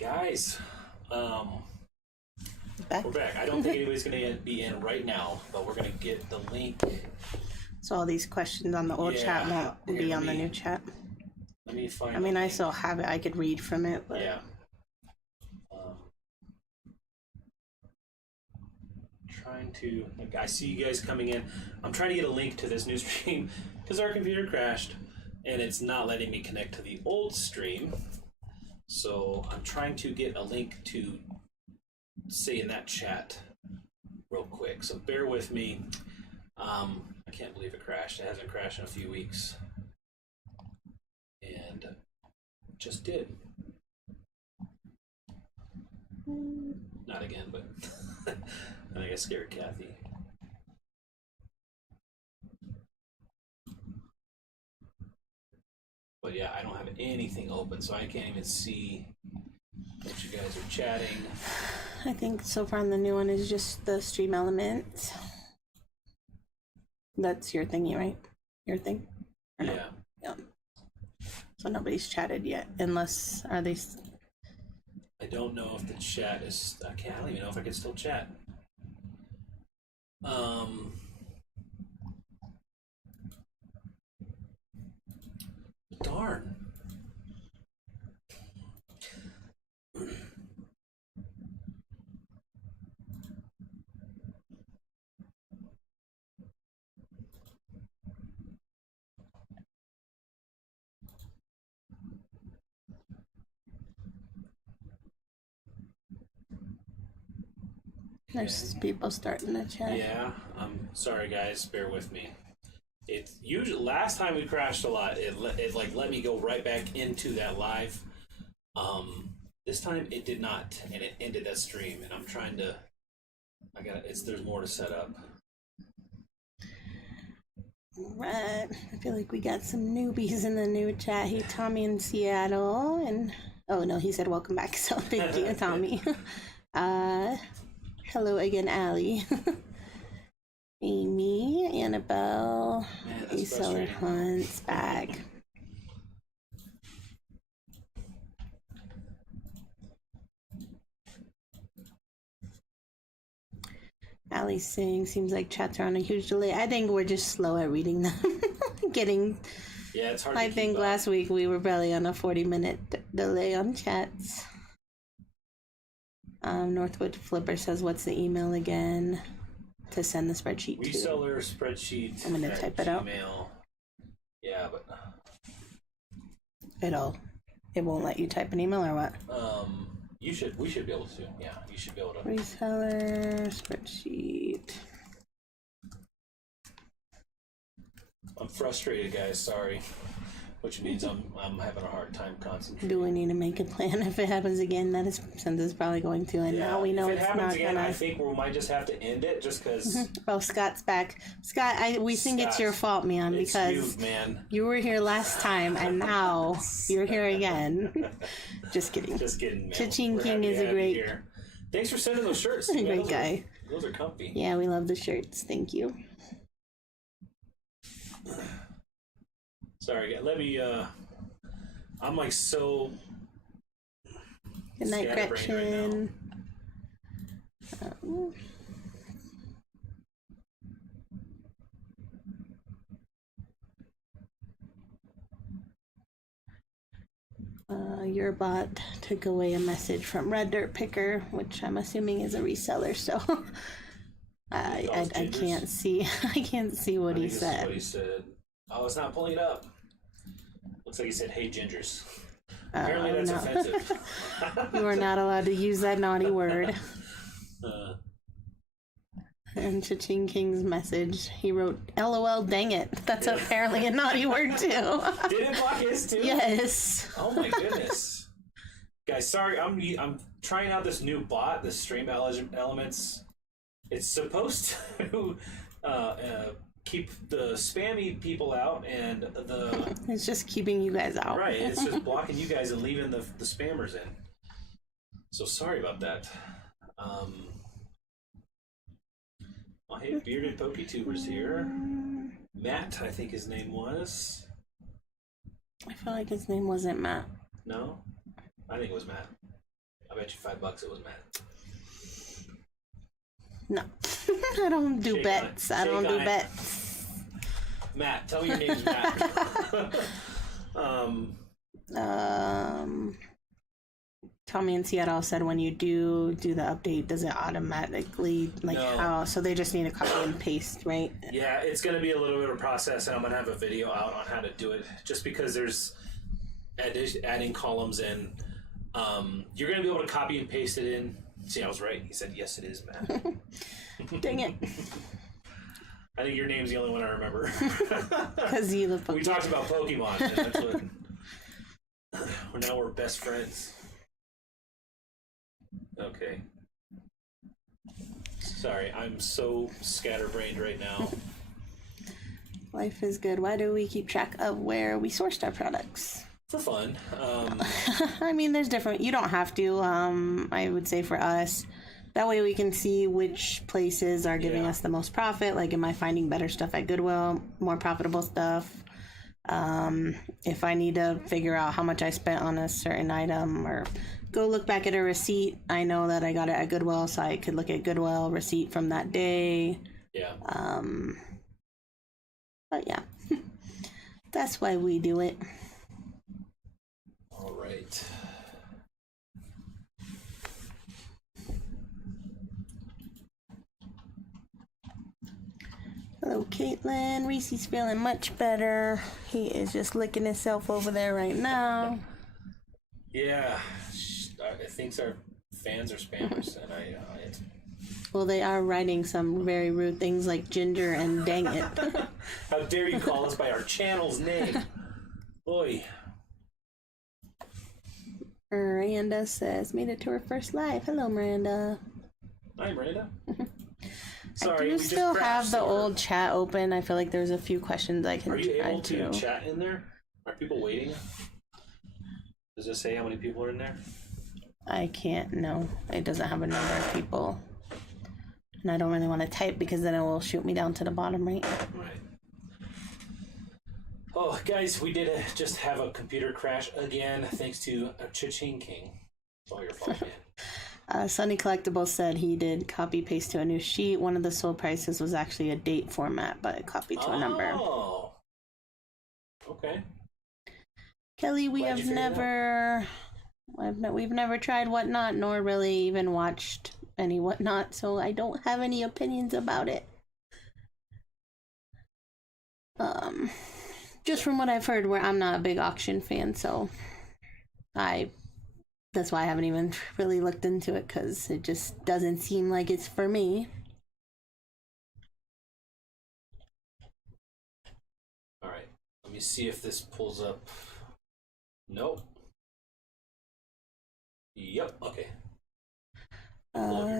Guys, Back. we're back. I don't think anybody's going to be in right now, but we're going to get the link. So all these questions on the old chat won't be on the new chat. Let me find. I mean, I still have it. I could read from it, but yeah. Trying to. I see you guys coming in. I'm trying to get a link to this new stream because our computer crashed, and it's not letting me connect to the old stream. So I'm trying to get a link to say in that chat real quick. So bear with me. I can't believe it crashed. It hasn't crashed in a few weeks. And it just did. Not again, but I think I scared Kathy. But yeah, I don't have anything open, so I can't even see what you guys are chatting. I think so far on the new one is just the stream element. That's your thingy, right? Your thing? Or no? Yeah. So nobody's chatted yet, unless, are they... I don't know if the chat is... I don't even know if I can still chat. Darn. There's people starting to chat. Yeah, I'm sorry guys, bear with me. It's usually last time we crashed a lot. It like let me go right back into that live. This time it did not, and it ended that stream. And I'm trying to. There's more to set up. Right. I feel like we got some newbies in the new chat. Hey, Tommy in Seattle, and oh no, he said welcome back. So thank you, Tommy. Hello again, Allie. Amy, Annabelle, Reseller Hunt's back. Allie's saying, seems like chats are on a huge delay. I think we're just slow at reading them. Yeah, it's hard I think last week we were barely on a 40-minute delay on chats. Northwood Flipper says, what's the email again to send the spreadsheet to? Reseller spreadsheet. I'm going to type it out. Yeah, but... It won't let you type an email or what? We should be able to. Yeah, you should be able to. Reseller spreadsheet. I'm frustrated, guys. Sorry. Which means I'm having a hard time concentrating. Do we need to make a plan if it happens again? That is, since it's probably going to, and now we know if it it's happens not again, gonna. I think we might just have to end it, just because. Oh, Scott's back. Scott, we think it's your fault, man, because you were here last time, and now you're here again. Just kidding. Just kidding, man. Cha-Ching King is a great. Thanks for sending those shirts. A great guy. Those are comfy. Yeah, we love the shirts. Thank you. Sorry, let me. I'm like so. Good night, Gretchen. Your bot took away a message from Red Dirt Picker, which I'm assuming is a reseller. So I can't see. I can't see what he said. What he said. Oh, it's not pulling it up. Looks like he said, "Hey, gingers." Apparently that's offensive. You are not allowed to use that naughty word. And Cha-Ching King's message, he wrote, "LOL, dang it." That's apparently a naughty word too. Did it block his too? Yes. Oh my goodness. Guys, sorry, I'm trying out this new bot, this Stream Elements. It's supposed to keep the spammy people out, and it's just keeping you guys out. Right, it's just blocking you guys and leaving the spammers in. So sorry about that. Oh, hey, Bearded PokeTuber's here. Matt, I think his name was. I feel like his name wasn't Matt. No? I think it was Matt. I bet you $5 it was Matt. No. I don't do Shake bets. I don't do bets. Matt, tell me your name's Matt. Tommy in Seattle said when you do the update, does it automatically, like, No. how? So they just need to copy and paste, right? Yeah, it's going to be a little bit of a process, and I'm going to have a video out on how to do it, just because there's adding columns in. You're going to be able to copy and paste it in. See, I was right. He said, yes, it is, Matt. Dang it. I think your name's the only one I remember. Because you look. We talked about Pokemon, and that's what... Now we're best friends. Okay. Sorry, I'm so scatterbrained right now. Life is good. Why do we keep track of where we sourced our products? For fun. I mean, there's different. You don't have to. I would say for us, that way we can see which places are giving us the most profit. Like, am I finding better stuff at Goodwill, more profitable stuff? If I need to figure out how much I spent on a certain item or go look back at a receipt, I know that I got it at Goodwill, so I could look at Goodwill receipt from that day. Yeah. But yeah, that's why we do it. All right. Hello, Caitlin. Reese's feeling much better. He is just licking himself over there right now. Yeah, I think our fans are spammers, and Well, they are writing some very rude things like ginger and dang it. How dare you call us by our channel's name? Boy. Miranda says, made it to her first live. Hello, Miranda. Hi, Miranda. Sorry, I do we still just have the crashed old chat open. I feel like there's a few questions I can Are you try able to to. chat in there? Are people waiting? Does it say how many people are in there? I can't, no. It doesn't have a number of people. And I don't really want to type because then it will shoot me down to the bottom right. Right. Oh, guys, we did just have a computer crash again, thanks to Cha-Ching King. It's all your fault, man. Sunny Collectibles said he did copy paste to a new sheet. One of the sold prices was actually a date format, but it copied to a number. Oh. Okay. Kelly, we've never tried Whatnot, nor really even watched any Whatnot, so I don't have any opinions about it. Just from what I've heard, where I'm not a big auction fan, so that's why I haven't even really looked into it, because it just doesn't seem like it's for me. All right. Let me see if this pulls up. Nope. Yep. Okay.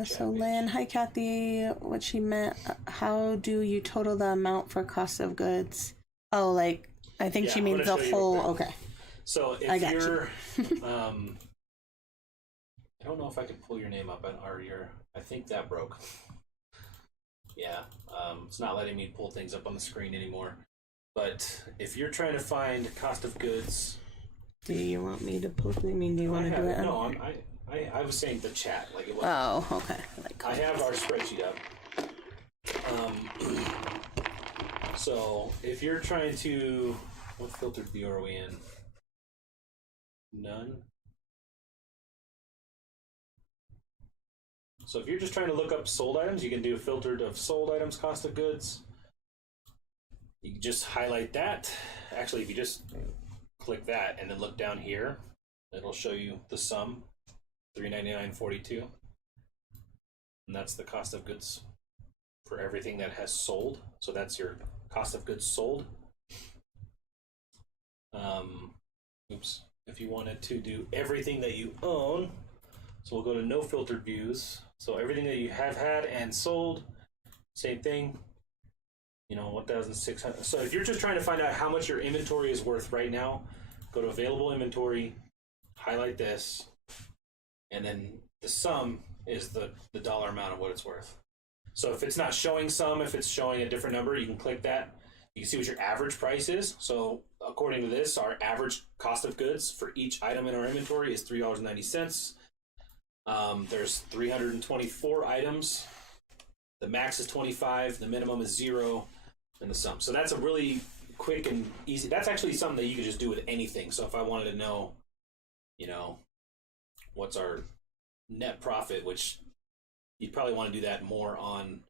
So Lynn, hi Kathy, what she meant, how do you total the amount for cost of goods? Oh, like, I think she means the whole, okay. So if you're, I don't know if I can pull your name up, I think that broke. Yeah, it's not letting me pull things up on the screen anymore. But if you're trying to find cost of goods. Do you want me to post it? I mean, do you want to do it? No, I was saying the chat. Like it was. Oh, okay. I have our spreadsheet up. So if you're trying to, what filtered view are we in? None. So if you're just trying to look up sold items, you can do filtered of sold items, cost of goods. You can just highlight that. Actually, if you just click that and then look down here, it'll show you the sum, $399.42, and that's the cost of goods for everything that has sold. So that's your cost of goods sold. Oops. If you wanted to do everything that you own, so we'll go to no filtered views. So everything that you have had and sold, same thing. You know, 1,600. So if you're just trying to find out how much your inventory is worth right now, go to available inventory, highlight this, and then the sum is the dollar amount of what it's worth. So if it's not showing sum, if it's showing a different number, you can click that. You can see what your average price is. So according to this, our average cost of goods for each item in our inventory is $3.90. There's 324 items. The max is 25. The minimum is 0, and the sum. So that's a really quick and easy. That's actually something that you could just do with anything. So if I wanted to know, what's our net profit, which you'd probably want to do that more on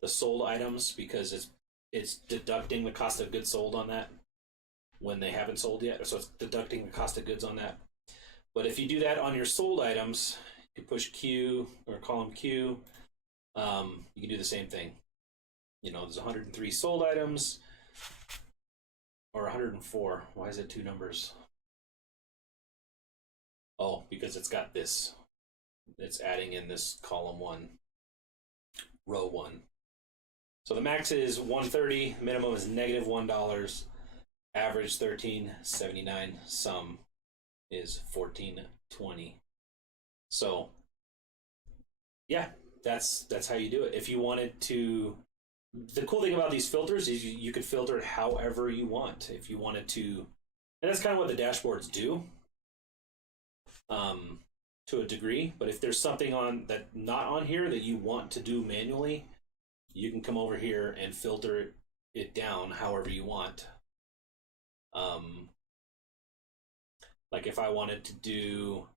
the sold items because it's deducting the cost of goods sold on that when they haven't sold yet. So it's deducting the cost of goods on that. But if you do that on your sold items, you push Q or column Q, you can do the same thing. There's 103 sold items or 104. Why is it 2 numbers? Oh, because it's got this. It's adding in this column 1, row 1. So the max is 130, minimum is -$1, average 13.79, sum is 14.20. So yeah, that's how you do it. If you wanted to, the cool thing about these filters is you could filter it however you want. If you wanted to, and that's kind of what the dashboards do, to a degree. But if there's something not on here that you want to do manually, you can come over here and filter it down however you want. Like if I wanted to do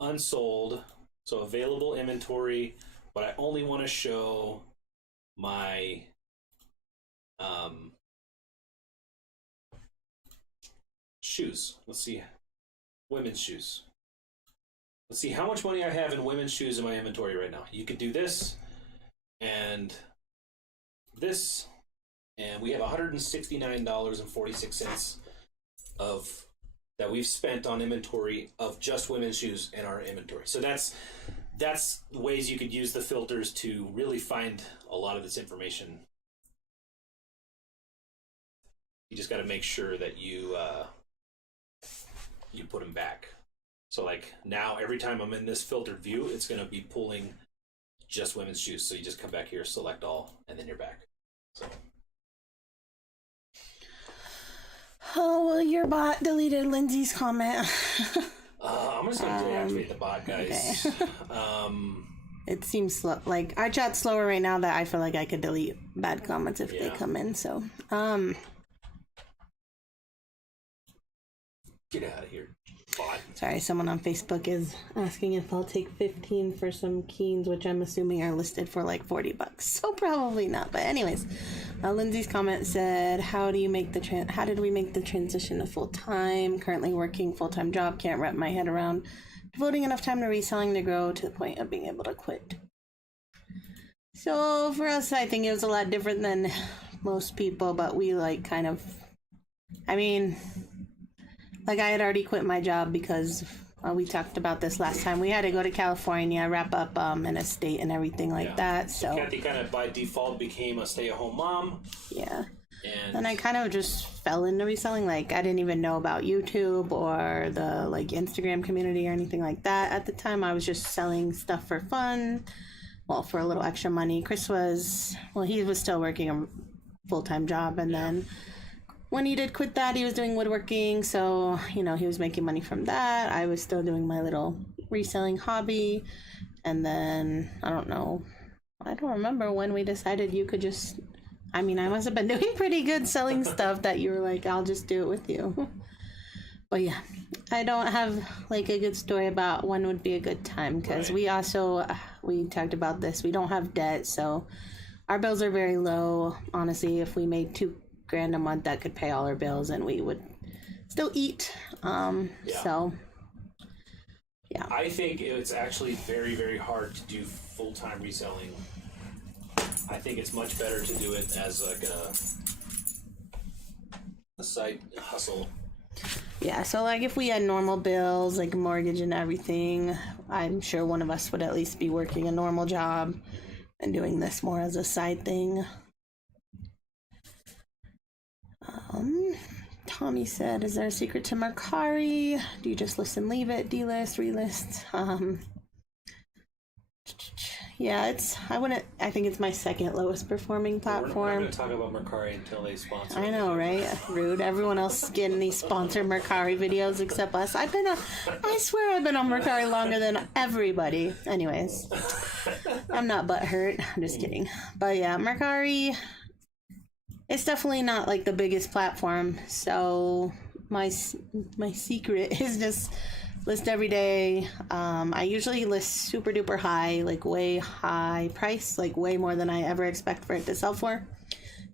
unsold, so available inventory, but I only want to show my shoes. Let's see, women's shoes. Let's see how much money I have in women's shoes in my inventory right now. You could do this and this, and we have $169.46 of that we've spent on inventory of just women's shoes in our inventory. So that's ways you could use the filters to really find a lot of this information. You just got to make sure that you put them back. So like now, every time I'm in this filtered view, it's going to be pulling just women's shoes. So you just come back here, select all, and then you're back. So. Oh, well, your bot deleted Lindsay's comment. I'm just going to deactivate the bot, guys. Okay. It seems slow. Like, our chat's slower right now that I feel like I could delete bad comments if they come in. So, get out of here, bot. Sorry, someone on Facebook is asking if I'll take 15 for some keens, which I'm assuming are listed for like $40. So probably not. But anyways, Lindsay's comment said, "How did we make the transition to full time? Currently working full time job, can't wrap my head around devoting enough time to reselling to grow to the point of being able to quit." So for us, I think it was a lot different than most people, but we like kind of, like I had already quit my job because we talked about this last time. We had to go to California, wrap up an estate and everything like that. So Kathy kind of by default became a stay-at-home mom. Yeah. And I kind of just fell into reselling. Like I didn't even know about YouTube or the like Instagram community or anything like that. At the time, I was just selling stuff for fun, for a little extra money. Chris he was still working a full-time job, and then when he did quit that, he was doing woodworking, so, he was making money from that. I was still doing my little reselling hobby, and then, I don't remember when we decided you could just, I must have been doing pretty good selling stuff that you were like, I'll just do it with you. But yeah, I don't have, like, a good story about when would be a good time, because we talked about this, we don't have debt, so our bills are very low. Honestly, if we made $2,000 a month, that could pay all our bills and we would still eat. So yeah, I think it's actually very, very hard to do full-time reselling. I think it's much better to do it as like a side hustle. Yeah, so like if we had normal bills like mortgage and everything, I'm sure one of us would at least be working a normal job and doing this more as a side thing. Tommy said, "Is there a secret to Mercari? Do you just list and leave it, delist, relist?" Yeah, I think it's my second lowest performing We're not platform. going to talk about Mercari until they sponsor. I know, right? Rude. Everyone else is getting these sponsored Mercari videos except us. I swear I've been on Mercari longer than everybody. Anyways, I'm not butthurt. I'm just kidding. But yeah, Mercari, it's definitely not like the biggest platform. So my secret is just list every day. I usually list super duper high, like way high price, like way more than I ever expect for it to sell for.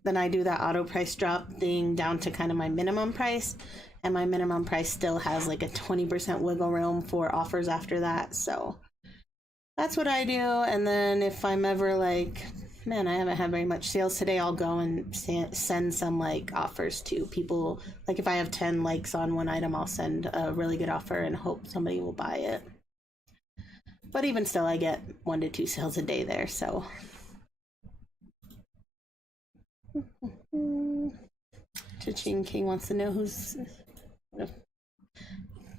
Then I do that auto price drop thing down to kind of my minimum price, and my minimum price still has like a 20% wiggle room for offers after that. So that's what I do. And then if I'm ever like, man, I haven't had very much sales today, I'll go and send some like offers to people. Like if I have 10 likes on one item, I'll send a really good offer and hope somebody will buy it. But even still, I get 1 to 2 sales a day there, so. Cha-Ching King wants to know who's,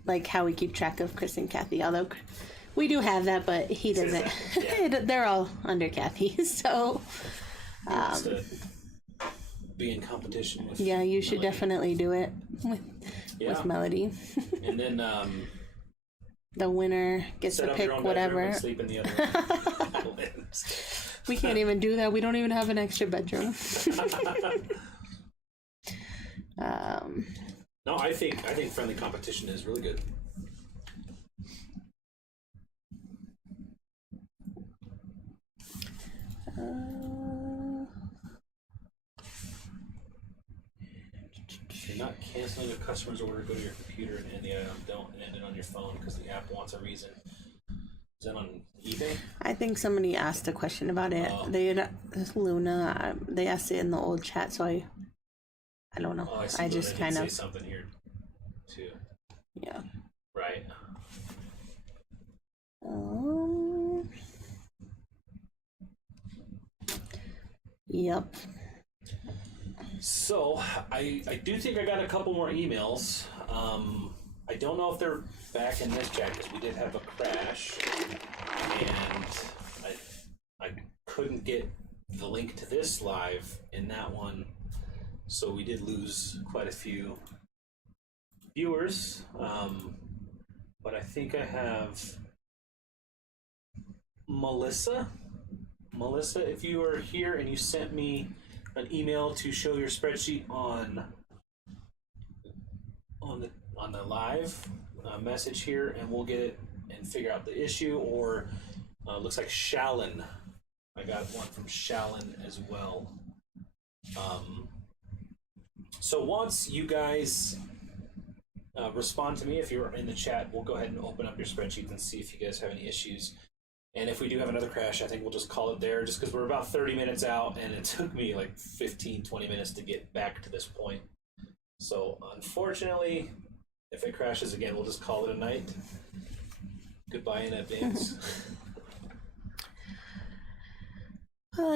like how we keep track of Chris and Kathy, although we do have that, but he doesn't. Yeah. They're all under Kathy, so. Be in competition with. Yeah, you should Melody. Definitely do it with Melody. And then the winner gets to pick whatever. And sleep in the other room. We can't even do that. We don't even have an extra bedroom. No, I think friendly competition is really good. If you're not canceling a customer's order, go to your computer and end the item. Don't end it on your phone because the app wants a reason. Is that on eBay? I think somebody asked a question about it. Luna, they asked it in the old chat, so I don't know. I just kind of say something here too. Yeah. Right. Yep. So I do think I got a couple more emails. I don't know if they're back in this chat because we did have a crash, and I couldn't get the link to this live in that one, so we did lose quite a few viewers. But I think I have Melissa. Melissa, if you are here and you sent me an email to show your spreadsheet on the live message here, and we'll get it and figure out the issue. Or looks like Shallon. I got one from Shallon as well. So once you guys respond to me, if you're in the chat, we'll go ahead and open up your spreadsheet and see if you guys have any issues. And if we do have another crash, I think we'll just call it there, just because we're about 30 minutes out, and it took me like 15, 20 minutes to get back to this point. So unfortunately, if it crashes again, we'll just call it a night. Goodbye in advance.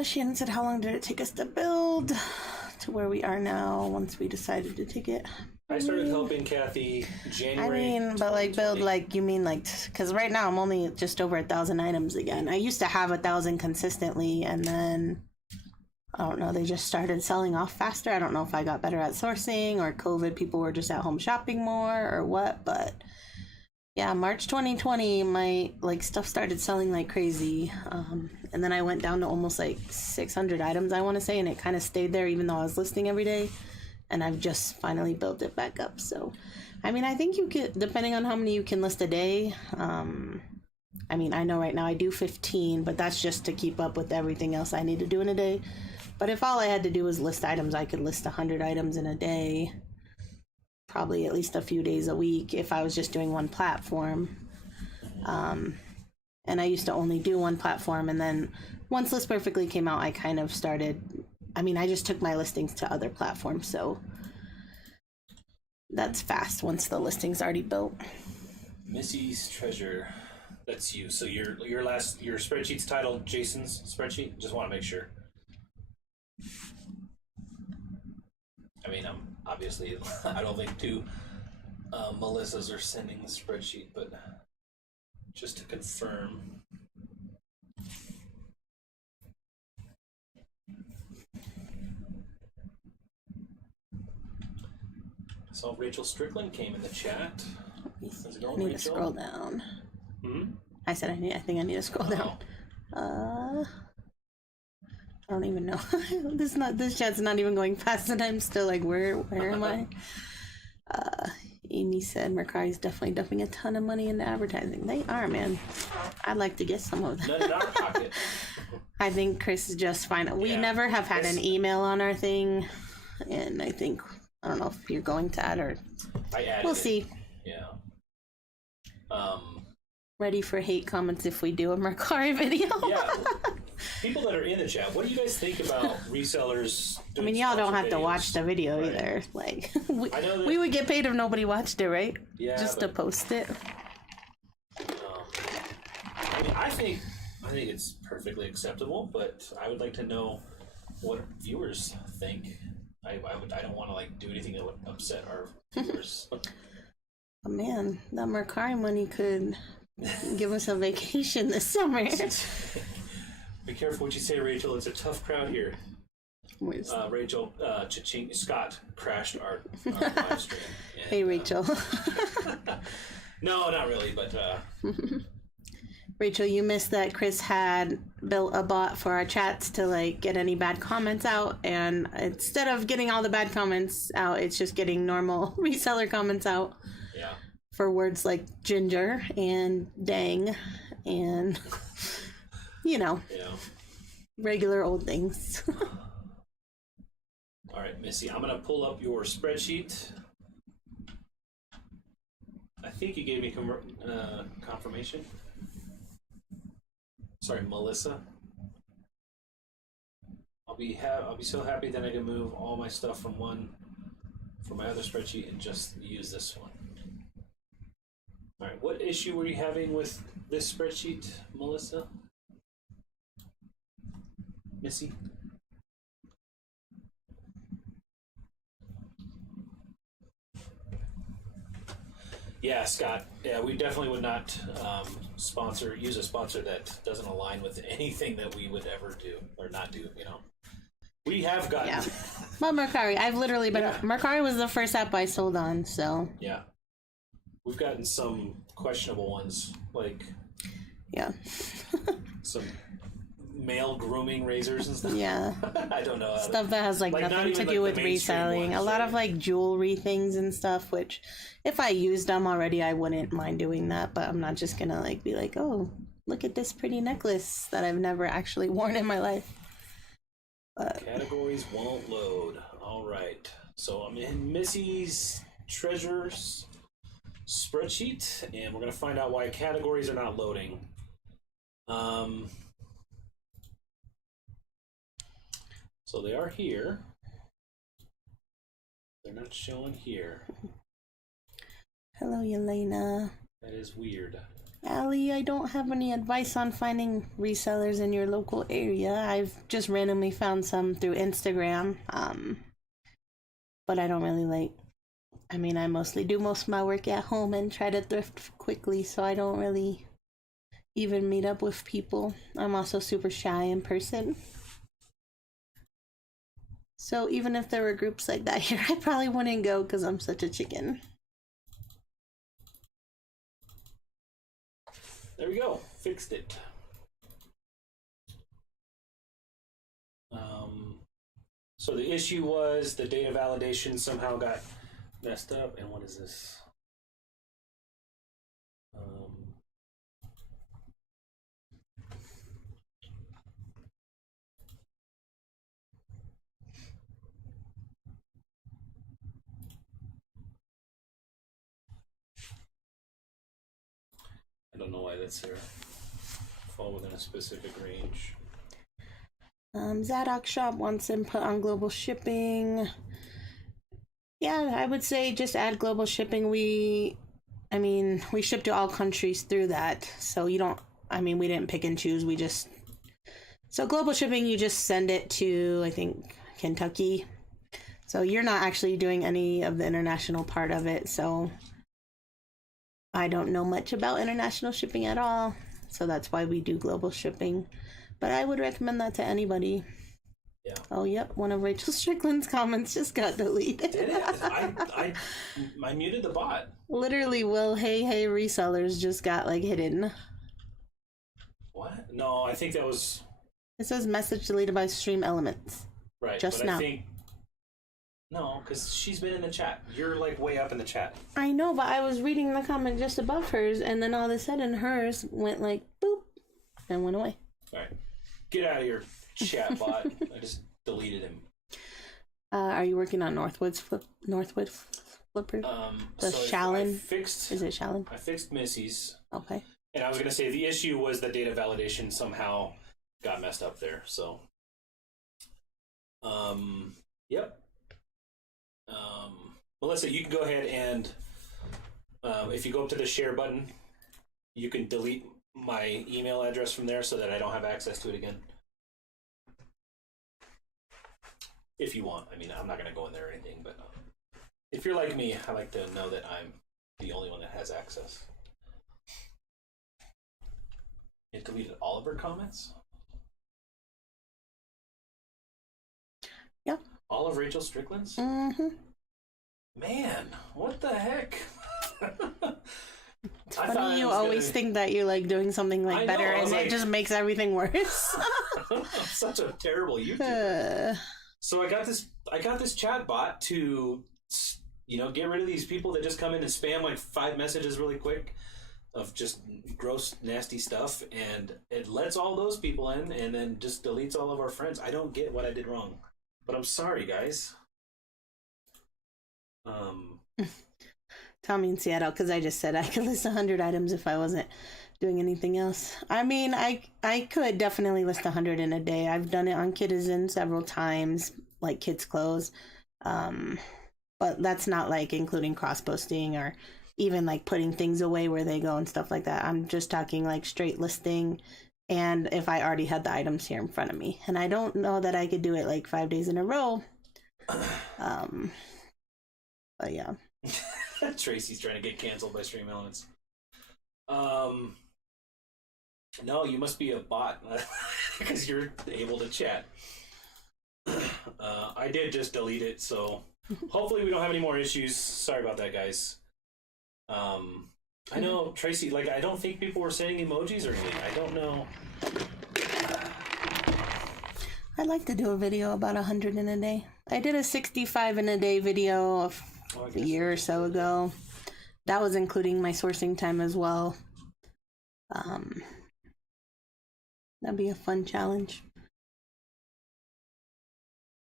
Shannon said, how long did it take us to build to where we are now once we decided to take it? I started helping Kathy January. But like build, like you mean like, because right now I'm only just over 1,000 items again. I used to have 1,000 consistently, and then I don't know, they just started selling off faster. I don't know if I got better at sourcing or COVID, people were just at home shopping more or what, but yeah, March 2020, my like stuff started selling like crazy. And then I went down to almost like 600 items, I want to say, and it kind of stayed there even though I was listing every day. And I've just finally built it back up. So, I mean, I think you could, depending on how many you can list a day. I mean, I know right now I do 15, but that's just to keep up with everything else I need to do in a day. But if all I had to do was list items, I could list 100 items in a day, probably at least a few days a week if I was just doing one platform. And I used to only do one platform, and then once List Perfectly came out, I kind of started, I mean, I just took my listings to other platforms, so that's fast once the listing's already built. Missy's Treasure, that's you. So your spreadsheet's titled Jason's spreadsheet? Just want to make sure. I mean, obviously, I don't think two Melissas are sending the spreadsheet, but just to confirm. saw Rachel Strickland came in the chat. How's it going, I need Rachel? to scroll down. Hmm? I said I think I need to scroll down. I don't even know. This chat's not even going fast, and I'm still like, where am I? Amy said Mercari's definitely dumping a ton of money into advertising. They are, man. I'd like to get some of that. None in our pocket. I think Chris is just fine. We never have had an email on our thing, and I don't know if you're going to add or we'll see. Yeah. Ready for hate comments if we do a Mercari video. Yeah. People that are in the chat, what do you guys think about resellers? I mean, y'all don't have to watch the video either. Like, we would get paid if nobody watched it, right? Yeah. Just to post it. I mean, I think it's perfectly acceptable, but I would like to know what viewers think. I don't want to like do anything that would upset our viewers. Oh, man, that Mercari money could give us a vacation this summer. Be careful what you say, Rachel. It's a tough crowd here. Rachel, Scott crashed our live stream. And, hey, Rachel. No, not really, but... Rachel, you missed that Chris had built a bot for our chats to like get any bad comments out, and instead of getting all the bad comments out, it's just getting normal reseller comments out. Yeah. For words like ginger and dang and regular old things. All right, Missy, I'm gonna pull up your spreadsheet. I think you gave me confirmation. Sorry, Melissa. I'll be so happy that I can move all my stuff from my other spreadsheet and just use this one. All right, what issue were you having with this spreadsheet, Melissa? Missy? Yeah, Scott. Yeah, we definitely would not use a sponsor that doesn't align with anything that we would ever do or not do, We have gotten... Yeah. Well, Mercari. I've literally been... Yeah. Mercari was the first app I sold on, so... Yeah. We've gotten some questionable ones, like... Yeah. some male grooming razors and stuff. Yeah. I don't know. Stuff that has, like nothing to do with reselling. Ones, a lot of, like, jewelry things and stuff, which... If I used them already, I wouldn't mind doing that, but I'm not just gonna, like, be like, oh, look at this pretty necklace that I've never actually worn in my life. But... Categories won't load. All right. So I'm in Missy's treasures spreadsheet, and we're going to find out why categories are not loading. So they are here. They're not showing here. Hello, Yelena. That is weird. Allie, I don't have any advice on finding resellers in your local area. I've just randomly found some through Instagram. But I don't really I mostly do most of my work at home and try to thrift quickly, so I don't really even meet up with people. I'm also super shy in person. So even if there were groups like that here, I probably wouldn't go because I'm such a chicken. There we go. Fixed it. So the issue was the data validation somehow got messed up. And what is this? I don't know why that's there. Fall within a specific range. Zadok Shop wants input on global shipping. Yeah, I would say just add global shipping. We ship to all countries through that. So we didn't pick and choose. So global shipping, you just send it to, I think, Kentucky. So you're not actually doing any of the international part of it. So I don't know much about international shipping at all. So that's why we do global shipping. But I would recommend that to anybody. Yeah. Oh, yep. One of Rachel Strickland's comments just got deleted. Did it? I muted the bot. Literally, Will, hey, resellers just got, like, hidden. What? No, I think that was... It says message deleted by Stream Elements. Right. Just but now. I think... No, because she's been in the chat. You're, like, way up in the chat. I know, but I was reading the comment just above hers, and then all of a sudden hers went, like, boop, and went away. All right. Get out of here, Chatbot. I just deleted him. Are you working on Northwood Flipper? The so Shallon? Is it Shallon? I fixed Missy's. Okay. And I was going to say the issue was the data validation somehow got messed up there. So, yep. Melissa, you can go ahead and if you go up to the share button, you can delete my email address from there so that I don't have access to it again. If you want. I mean, I'm not going to go in there or anything, but if you're like me, I like to know that I'm the only one that has access. It deleted all of her comments? Yep. All of Rachel Strickland's? Mm-hmm. Man, what the heck? It's funny you always think that you're like doing something like better, and it just makes everything worse. I'm such a terrible YouTuber. So I got this chat bot to, get rid of these people that just come in and spam like 5 messages really quick of just gross, nasty stuff, and it lets all those people in and then just deletes all of our friends. I don't get what I did wrong, but I'm sorry, guys. Tommy in Seattle, because I just said I could list 100 items if I wasn't doing anything else. I mean, I could definitely list 100 in a day. I've done it on Kitizen several times, like kids' clothes. But that's not like including cross-posting or even like putting things away where they go and stuff like that. I'm just talking like straight listing, and if I already had the items here in front of me. And I don't know that I could do it like 5 days in a row. But yeah. Tracy's trying to get canceled by Stream Elements. No, you must be a bot because you're able to chat. I did just delete it, so hopefully we don't have any more issues. Sorry about that, guys. I know, Tracy, like, I don't think people were saying emojis or anything. I don't know. I'd like to do a video about 100 in a day. I did a 65 in a day video a year or so ago. That was including my sourcing time as well. That'd be a fun challenge.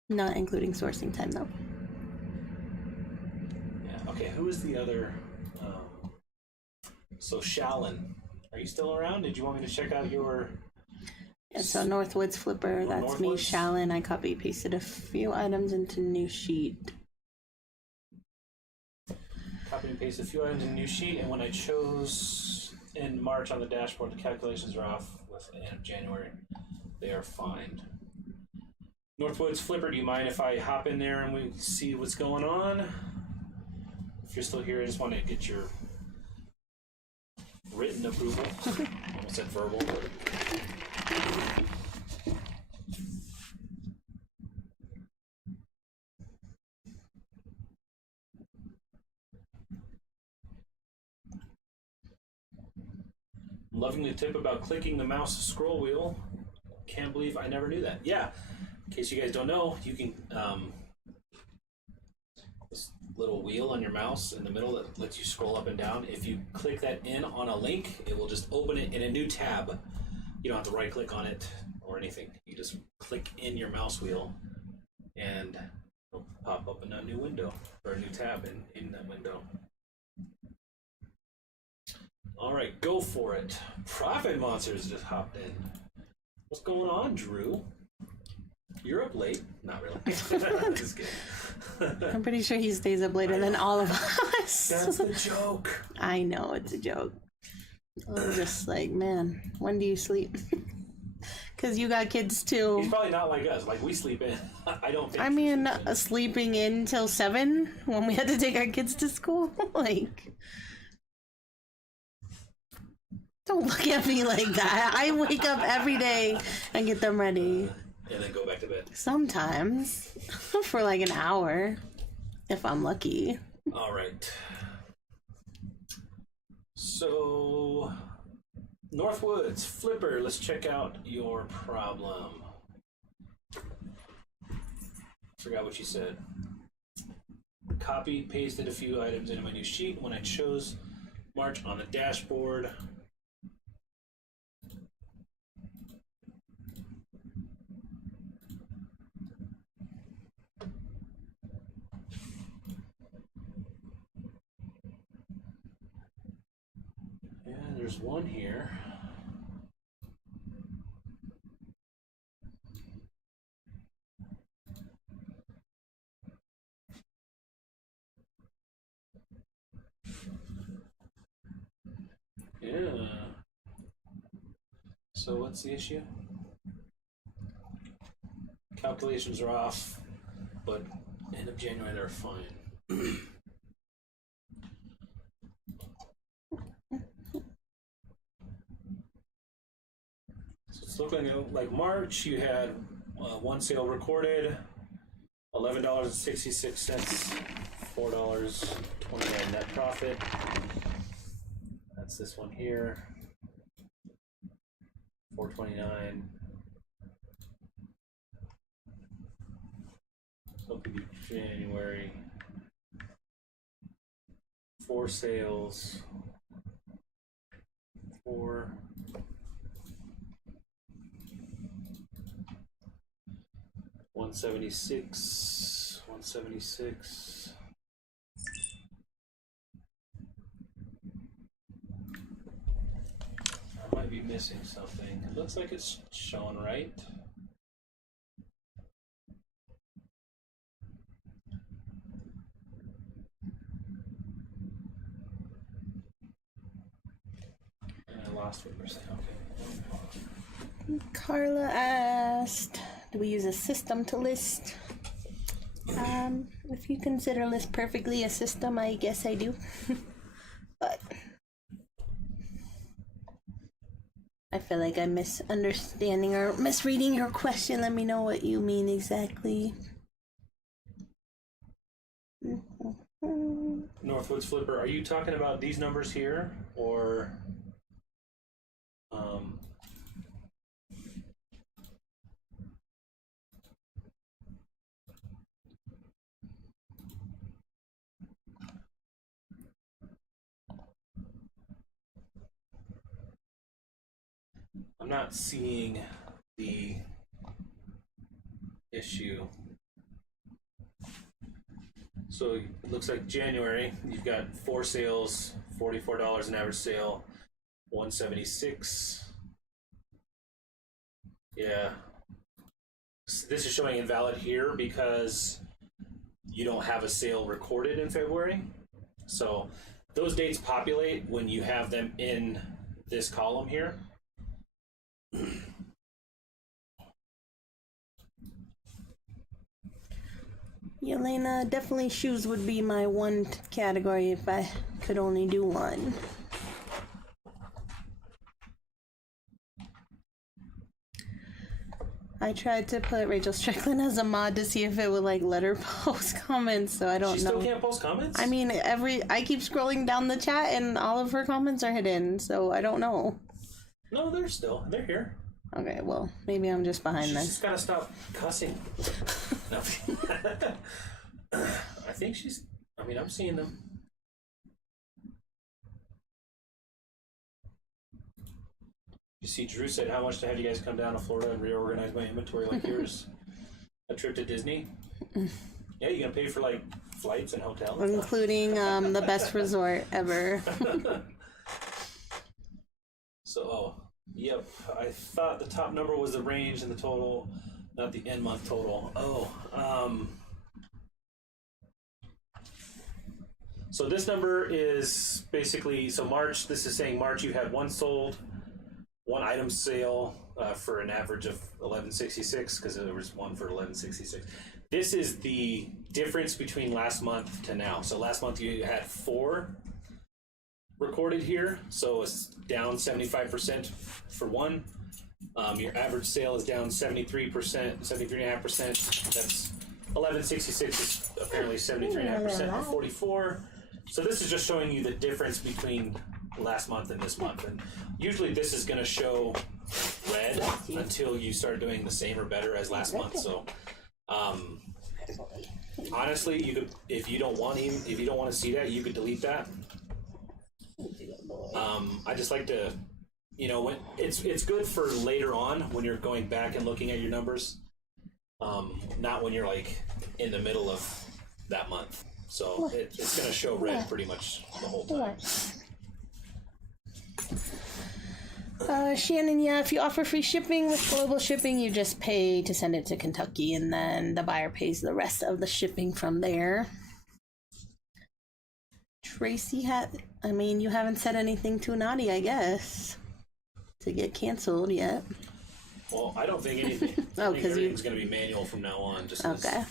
Not including sourcing time though. Yeah. Okay. Who is the other? So Shallon, are you still around? Did you want me to check out your? Yeah, so Northwoods Flipper. That's me, Shallon. I copy pasted a few items into new sheet. Copy and paste a few items in new sheet, and when I chose in March on the dashboard, the calculations are off with the end of January. They are fine. Northwoods Flipper, do you mind if I hop in there and we see what's going on? If you're still here, I just want to get your written approval. Almost said verbal. Loving the tip about clicking the mouse scroll wheel. Can't believe I never knew that. Yeah, in case you guys don't know, you can this little wheel on your mouse in the middle that lets you scroll up and down. If you click that in on a link, it will just open it in a new tab. You don't have to right click on it or anything. You just click in your mouse wheel and it'll pop up in a new window or a new tab in that window. All right, go for it. Profit Monsters just hopped in. What's going on, Drew? You're up late. Not really. Just kidding. I'm pretty sure he stays up later than all of us. That's the joke. I know, it's a joke. I'm just like, man, when do you sleep? Because you got kids too. He's probably not like us. Like, we sleep in. I don't think. I mean, sleeping in till 7 when we had to take our kids to school? Like, don't look at me like that. I wake up every day and get them ready. and then go back to bed. Sometimes for like an hour, if I'm lucky. All right. So, Northwoods, Flipper, let's check out your problem. Forgot what you said. Copied, pasted a few items into my new sheet when I chose March on the dashboard. Yeah, there's one here. Yeah. So what's the issue? Calculations are off, but end of January they're fine. So it's looking like March you had one sale recorded, $11.66, $4.29 net profit. That's this one here, $4.29. So it could be January. 4 sales. 4. $176. $176. I might be missing something. It looks like it's showing right. I lost what you were saying. Okay. Carla asked, do we use a system to list? If you consider List Perfectly a system, I guess I do. But I feel like I'm misunderstanding or misreading your question. Let me know what you mean exactly. Northwoods Flipper, are you talking about these numbers here, or I'm not seeing the issue. So it looks like January, you've got 4 sales, $44 an average sale, $176. Yeah. This is showing invalid here because you don't have a sale recorded in February. So those dates populate when you have them in this column here. Yelena, definitely shoes would be my one category if I could only do one. I tried to put Rachel Strickland as a mod to see if it would like let her post comments, so I don't know. She still can't post comments? I mean, I keep scrolling down the chat and all of her comments are hidden, so I don't know. No, they're here. Okay, well, maybe I'm just behind then. She's just gotta stop cussing. No. I think I'm seeing them. You see, Drew said, how much to have you guys come down to Florida and reorganize my inventory like yours? A trip to Disney? Yeah, you gonna pay for like flights and hotels? Including the best resort ever. So, yep, I thought the top number was the range and the total, not the end month total. So this number is basically, so March, this is saying March you had 1 sold, 1 item sale for an average of $11.66 because there was 1 for $11.66. This is the difference between last month to now. So last month you had 4 recorded here, so it's down 75% for 1. Your average sale is down 73%, 73.5%. That's 1166 is apparently 73.5% from 44. So this is just showing you the difference between last month and this month. And usually this is going to show red until you start doing the same or better as last month. So honestly, you could, if you don't want to see that, you could delete that. I just like to, you know, when it's good for later on when you're going back and looking at your numbers, not when you're like in the middle of that month. So it's going to show red pretty much the whole time. Shannon, yeah, if you offer free shipping with global shipping, you just pay to send it to Kentucky, and then the buyer pays the rest of the shipping from there. Tracy you haven't said anything too naughty, I guess, to get canceled yet. Well, I don't think anything. I think everything's going to be manual from now on. Just okay.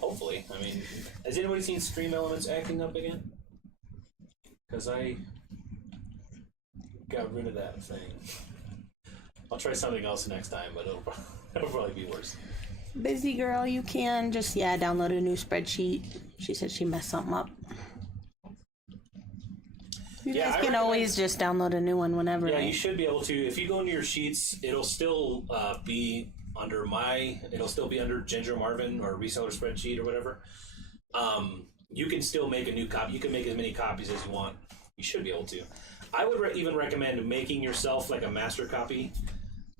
Hopefully. I mean, has anybody seen Stream Elements acting up again? Because I got rid of that thing. I'll try something else next time, but it'll probably be worse. Busy girl, you can just download a new spreadsheet. She said she messed something up. You guys can always just download a new one whenever. Yeah, right? You should be able to. If you go into your sheets, it'll still be under it'll still be under Ginger Marvin or Reseller Spreadsheet or whatever. You can still make a new copy. You can make as many copies as you want. You should be able to. I would even recommend making yourself like a master copy,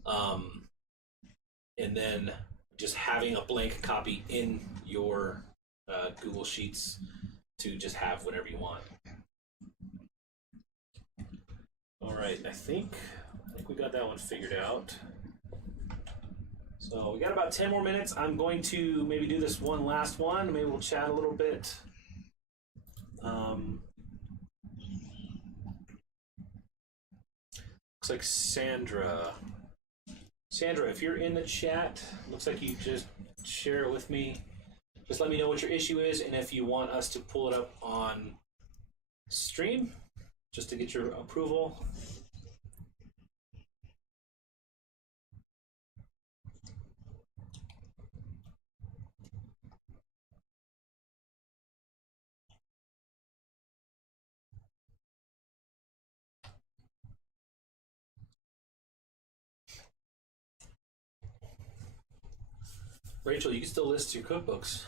and then just having a blank copy in your Google Sheets to just have whatever you want. All right, I think we got that one figured out. So we got about 10 more minutes. I'm going to maybe do this one last one. Maybe we'll chat a little bit. Looks like Sandra. Sandra, if you're in the chat, looks like you just share it with me. Just let me know what your issue is, and if you want us to pull it up on stream, just to get your approval. Rachel, you can still list your cookbooks.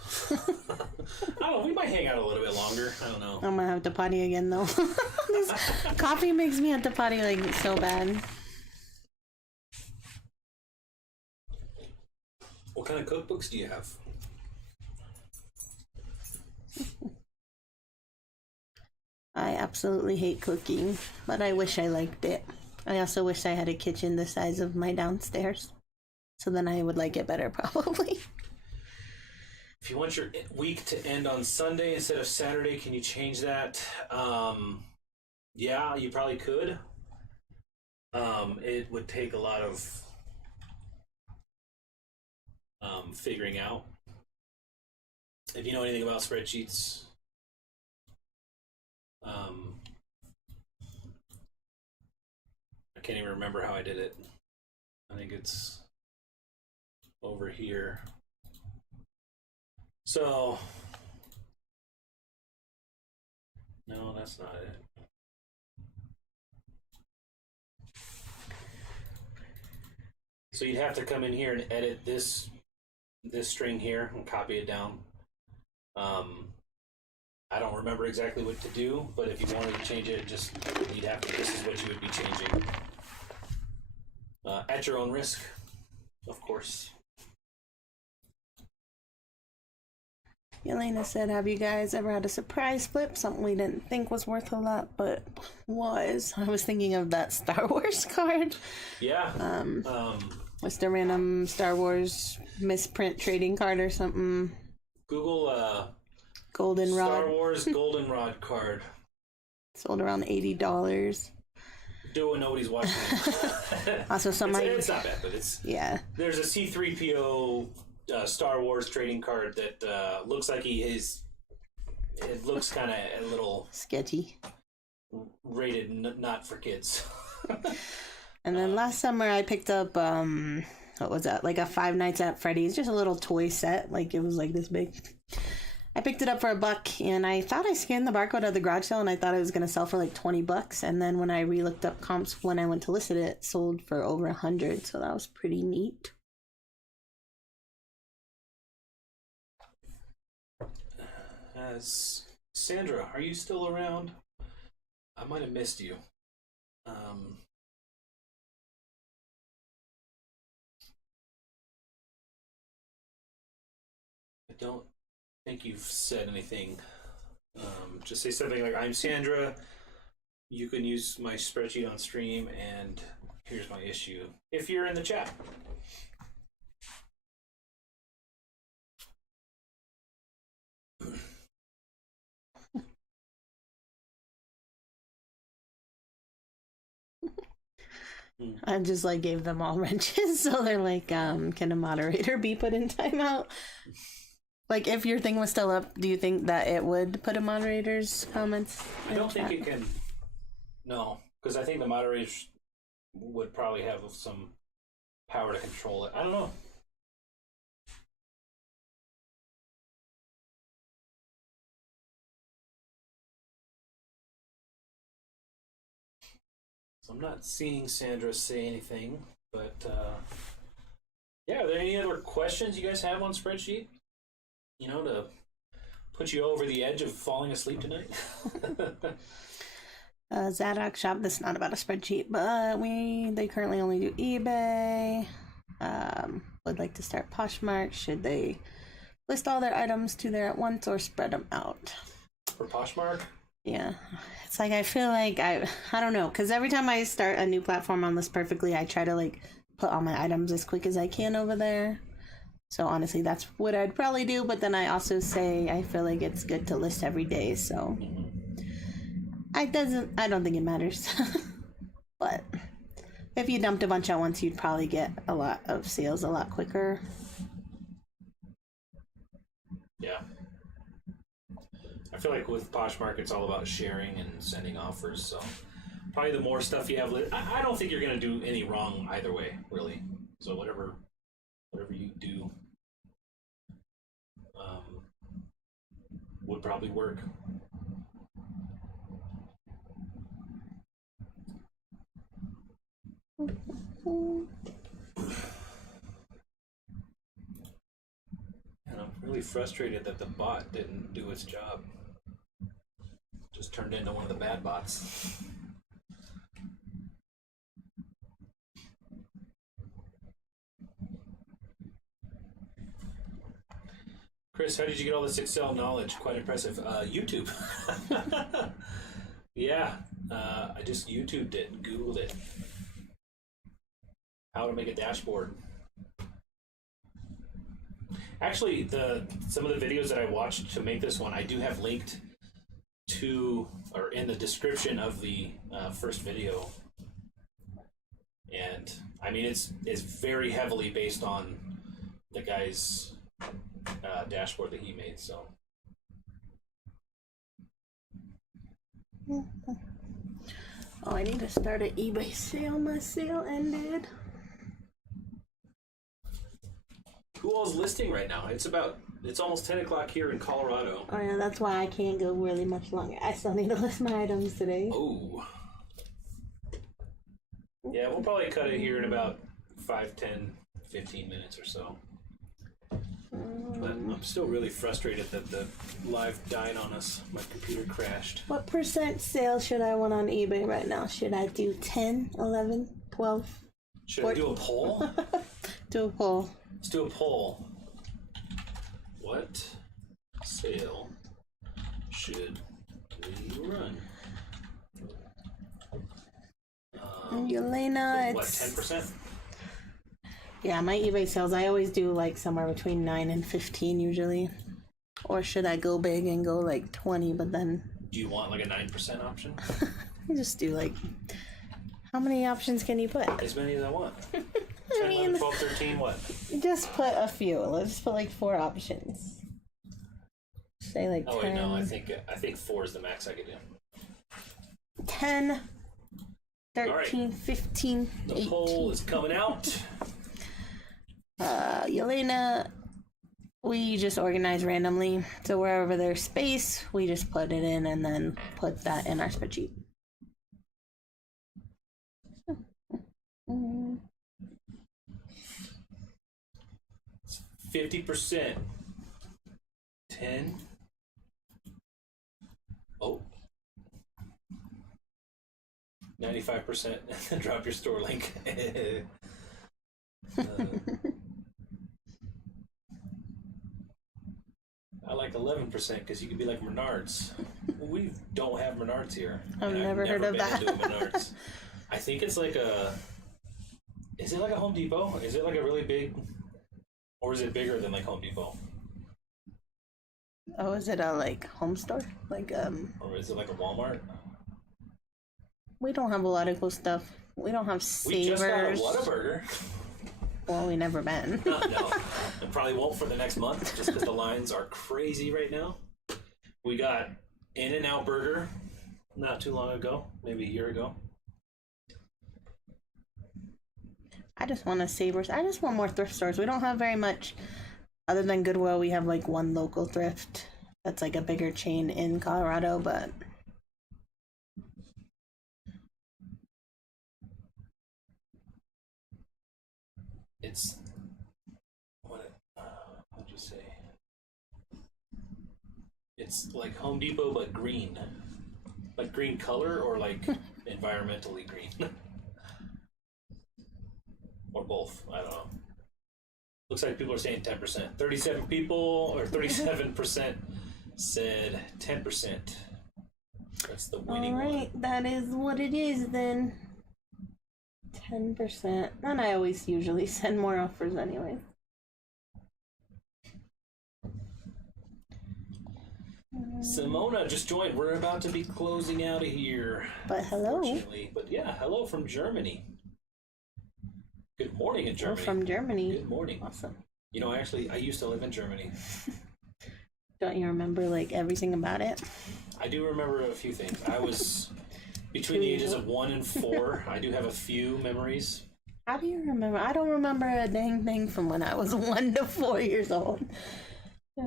I don't know, we might hang out a little bit longer. I don't know. I'm gonna have to potty again though. This coffee makes me have to potty like so bad. What kind of cookbooks do you have? I absolutely hate cooking, but I wish I liked it. I also wish I had a kitchen the size of my downstairs. So then I would like it better, probably. If you want your week to end on Sunday instead of Saturday, can you change that? Yeah, you probably could. It would take a lot of figuring out. If you know anything about spreadsheets, I can't even remember how I did it. I think it's over here. So, no, that's not it. So you'd have to come in here and edit this string here and copy it down. I don't remember exactly what to do, but if you wanted to change it, this is what you would be changing. At your own risk, of course. Elena said, have you guys ever had a surprise flip? Something we didn't think was worth a lot, but was. I was thinking of that Star Wars card. Yeah. What's the random Star Wars misprint trading card or something? Google Goldenrod. Star Wars Goldenrod card. Sold around $80. Do it when nobody's watching it. Also, it's not bad, but it's... Yeah. There's a C-3PO Star Wars trading card that looks like it looks kind of a little... sketchy. Rated not for kids. And then last summer I picked up what was that? Like a Five Nights at Freddy's, just a little toy set. Like it was like this big. I picked it up for $1 and I thought I scanned the barcode at the garage sale and I thought it was gonna sell for like $20. And then when I re-looked up comps when I went to list it, it sold for over 100. So that was pretty neat. Sandra, are you still around? I might have missed you. I don't think you've said anything. Just say something like, I'm Sandra. You can use my spreadsheet on stream, and here's my issue. If you're in the chat. I just like gave them all wrenches, so they're like, can a moderator be put in timeout? Like, if your thing was still up, do you think that it would put a moderator's comments? I don't think it can. No, because I think the moderators would probably have some power to control it. I don't know. So I'm not seeing Sandra say anything, but yeah, are there any other questions you guys have on Spreadsheet? You know, to put you over the edge of falling asleep tonight? Zadok Shop, this is not about a spreadsheet, but they currently only do eBay. Would like to start Poshmark. Should they list all their items to there at once or spread them out? For Poshmark? Yeah. It's like, I feel like I don't know, because every time I start a new platform on List Perfectly, I try to like put all my items as quick as I can over there. So honestly, that's what I'd probably do. But then I also say I feel like it's good to list every day. So I don't think it matters. But if you dumped a bunch at once, you'd probably get a lot of sales a lot quicker. Yeah. I feel like with Poshmark, it's all about sharing and sending offers. So probably the more stuff you have, I don't think you're going to do any wrong either way, really. So whatever you do would probably work. And I'm really frustrated that the bot didn't do its job. Just turned into one of the bad bots. Chris, how did you get all this Excel knowledge? Quite impressive. YouTube. Yeah, I just YouTubed it and Googled it. How to make a dashboard. Actually, some of the videos that I watched to make this one, I do have linked to, or in the description of the first video. And I mean, it's very heavily based on the guy's dashboard that he made. So. Oh, I need to start an eBay sale. My sale ended. Who all's listing right now? It's almost 10 o'clock here in Colorado. Oh yeah, that's why I can't go really much longer. I still need to list my items today. Oh. Yeah, we'll probably cut it here in about 5, 10, 15 minutes or so. But I'm still really frustrated that the live died on us. My computer crashed. What percent sale should I want on eBay right now? Should I do 10, 11, 12? Should I do a poll? Do a poll. Let's do a poll. What sale should we run? Yelena, what, it's 10%? Yeah, my eBay sales, I always do like somewhere between 9 and 15 usually. Or should I go big and go like 20, but then... Do you want like a 9% option? I just do like... How many options can you put? As many as I want. 10, I mean, 11, 12, 13, what? Just put a few. Let's put like 4 options. Say like 10. Oh wait, no, I think 4 is the max I could do. 10, 13, right. 15, The 18. poll is coming out. Yelena, we just organize randomly. So wherever there's space, we just put it in and then put that in our spreadsheet. 50%. 10. Oh. 95%. Drop your store link. I like 11% because you can be like Menards. We don't have Menards here. I've never heard of that. Into a Menards. I think it's like a. Is it like a Home Depot? Is it like a really big, or is it bigger than like Home Depot? Oh, is it a like home store? Like Or is it like a Walmart? We don't have a lot of cool stuff. We don't have Savers. We just got a Whataburger. Well, we never been. No, and probably won't for the next month, just because the lines are crazy right now. We got In-N-Out Burger not too long ago, maybe a year ago. I just want a Savers. I just want more thrift stores. We don't have very much. Other than Goodwill, we have like one local thrift that's like a bigger chain in Colorado, but It's what'd you say? It's like Home Depot but green, like green color or like environmentally green, or both. I don't know. Looks like people are saying 10%. 37 people or 37% said 10%. That's the winning one. All right, that is what it is then. 10%. And I always usually send more offers anyway. Simona just joined. We're about to be closing out of here. But hello. But yeah, hello from Germany. Good morning in Germany. Oh, from Germany. Good morning. Awesome. You know, actually, I used to live in Germany. Don't you remember like everything about it? I do remember a few things. I was between the ages of 1 and 4. I do have a few memories. How do you remember? I don't remember a dang thing from when I was 1 to 4 years old. I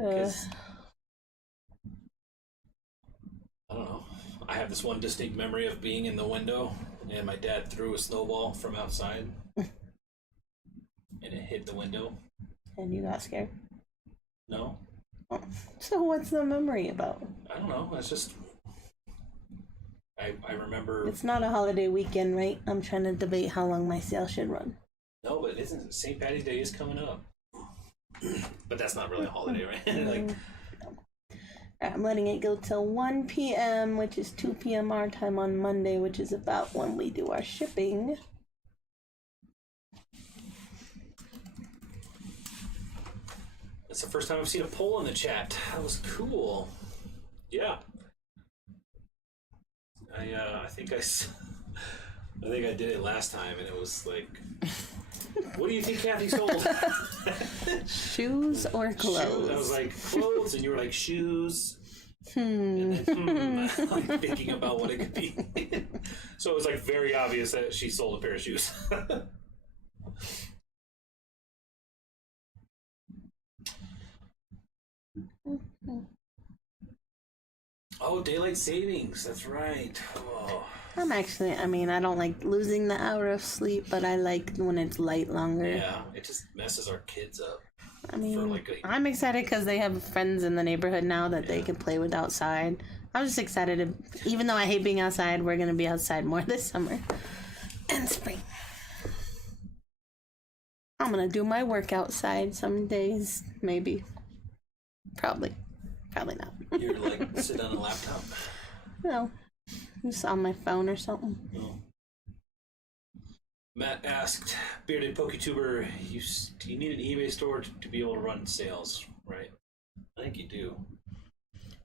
don't know. I have this one distinct memory of being in the window and my dad threw a snowball from outside and it hit the window. And you got scared? No. Oh. So what's the memory about? I don't know. It's just I remember. It's not a holiday weekend, right? I'm trying to debate how long my sale should run. No, but isn't St. Patty's Day is coming up? But that's not really a holiday, right? Like. No. I'm letting it go till 1 p.m., which is 2 p.m. our time on Monday, which is about when we do our shipping. That's the first time I've seen a poll in the chat. That was cool. Yeah. I think I did it last time, and it was like, what do you think Kathy sold? Shoes or clothes? Shoes. I was like, clothes, and you were like, shoes. And then, I'm thinking about what it could be. So it was like very obvious that she sold a pair of shoes. Oh, daylight savings. That's right. Oh. I don't like losing the hour of sleep, but I like when it's light longer. Yeah, it just messes our kids up. I'm excited because they have friends in the neighborhood now that they can play with outside. I'm just excited even though I hate being outside, we're going to be outside more this summer and spring. I'm going to do my work outside some days, maybe. Probably not. You're like, sit on a laptop? No, just on my phone or something. No. Matt asked, Bearded PokeTuber, do you need an eBay store to be able to run sales, right? I think you do.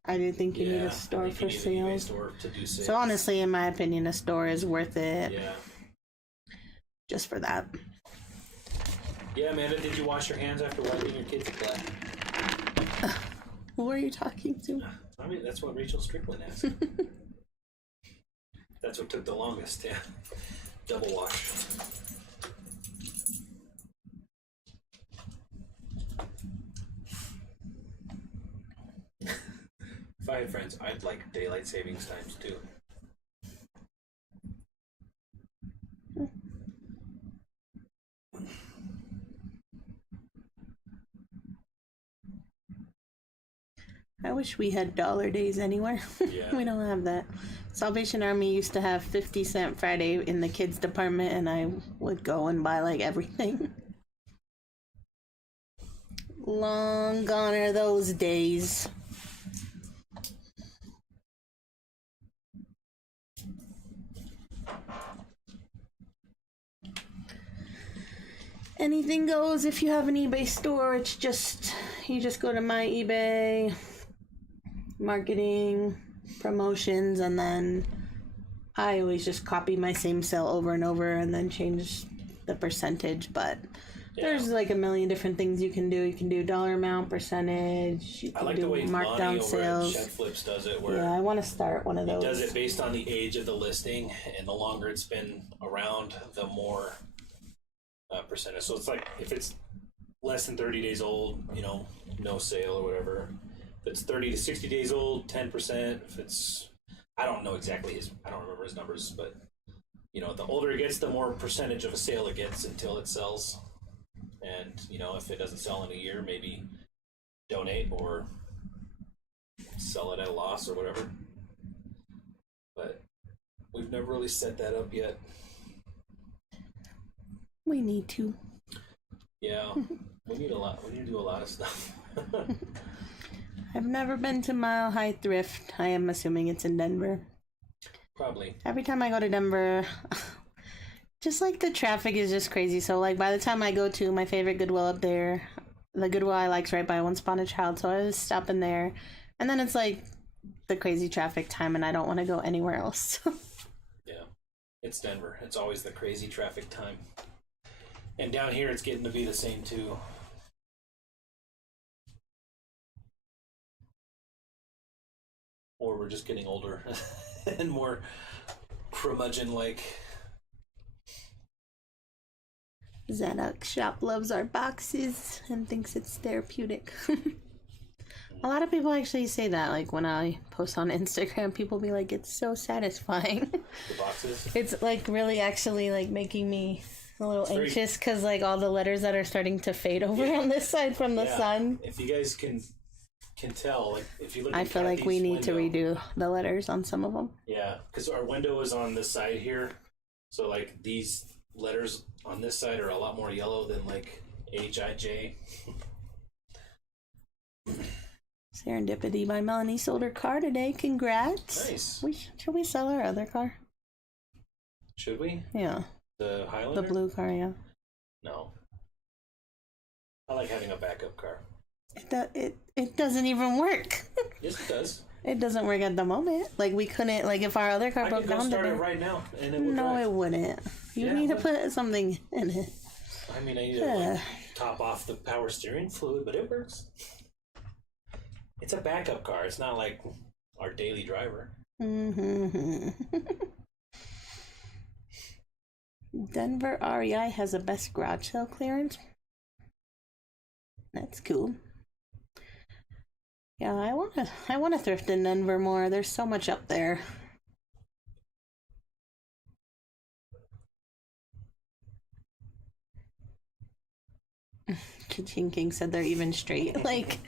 I do think you need a store for sales. An eBay store to do sales. So honestly, in my opinion, a store is worth it. Yeah. Just for that. Yeah, Amanda, did you wash your hands after wiping your kid's butt? Who are you talking to? I mean, that's what Rachel Strickland asked. That's what took the longest, yeah. double wash. If I had friends, I'd like daylight savings times too. I wish we had dollar days anywhere. Yeah. We don't have that. Salvation Army used to have 50-cent Friday in the kids department, and I would go and buy like everything. Long gone are those days. Anything goes if you have an eBay store. It's just, you just go to my eBay, marketing, promotions, and then I always just copy my same sale over and over and then change the percentage. But there's like a million different things you can do. You can do dollar amount, percentage. You can I like do the way markdown sales. Shed Flips does it, where Yeah, I want to start one of those. It does it based on the age of the listing, and the longer it's been around, the more percentage. So it's like if it's less than 30 days old, you know, no sale or whatever. If it's 30 to 60 days old, 10%. If it's, I don't know exactly I don't remember his numbers, but you know, the older it gets, the more percentage of a sale it gets until it sells. And you know, if it doesn't sell in a year, maybe donate or sell it at a loss or whatever. But we've never really set that up yet. We need to. Yeah, we need a lot. We need to do a lot of stuff. I've never been to Mile High Thrift. I am assuming it's in Denver. Probably. Every time I go to Denver, just like the traffic is just crazy. So like by the time I go to my favorite Goodwill up there, the Goodwill I like's right by Once Upon a Child, so I was stopping there, and then it's like the crazy traffic time, and I don't want to go anywhere else. Yeah, it's Denver. It's always the crazy traffic time. And down here, it's getting to be the same too. Or we're just getting older and more curmudgeon-like. Zadok Shop loves our boxes and thinks it's therapeutic. A lot of people actually say that. Like when I post on Instagram, people be like, "It's so satisfying." The boxes. It's like really actually like making me a little anxious because like all the letters that are starting to fade over on this side from the sun. If you guys can tell, like if you look, I feel like we need to redo the letters on some of them. Yeah, because our window is on this side here, so like these letters on this side are a lot more yellow than like H-I-J. Serendipity by Melanie sold her car today. Congrats. Nice. Should we sell our other car? Should we? Yeah. The Highlander? The blue car, yeah. No. I like having a backup car. It doesn't even work. Yes, it does. It doesn't work at the moment. Like we couldn't, like if our other car broke down. I could start it right now, and it would No, drive. it wouldn't. You need to put something in it. I mean, I need to like, top off the power steering fluid, but it works. It's a backup car. It's not like our daily driver. Mm-hmm. Denver REI has a best garage sale clearance. That's cool. Yeah, I wanna thrift in Denver more. There's so much up there. Kitchen King said they're even straight. Like,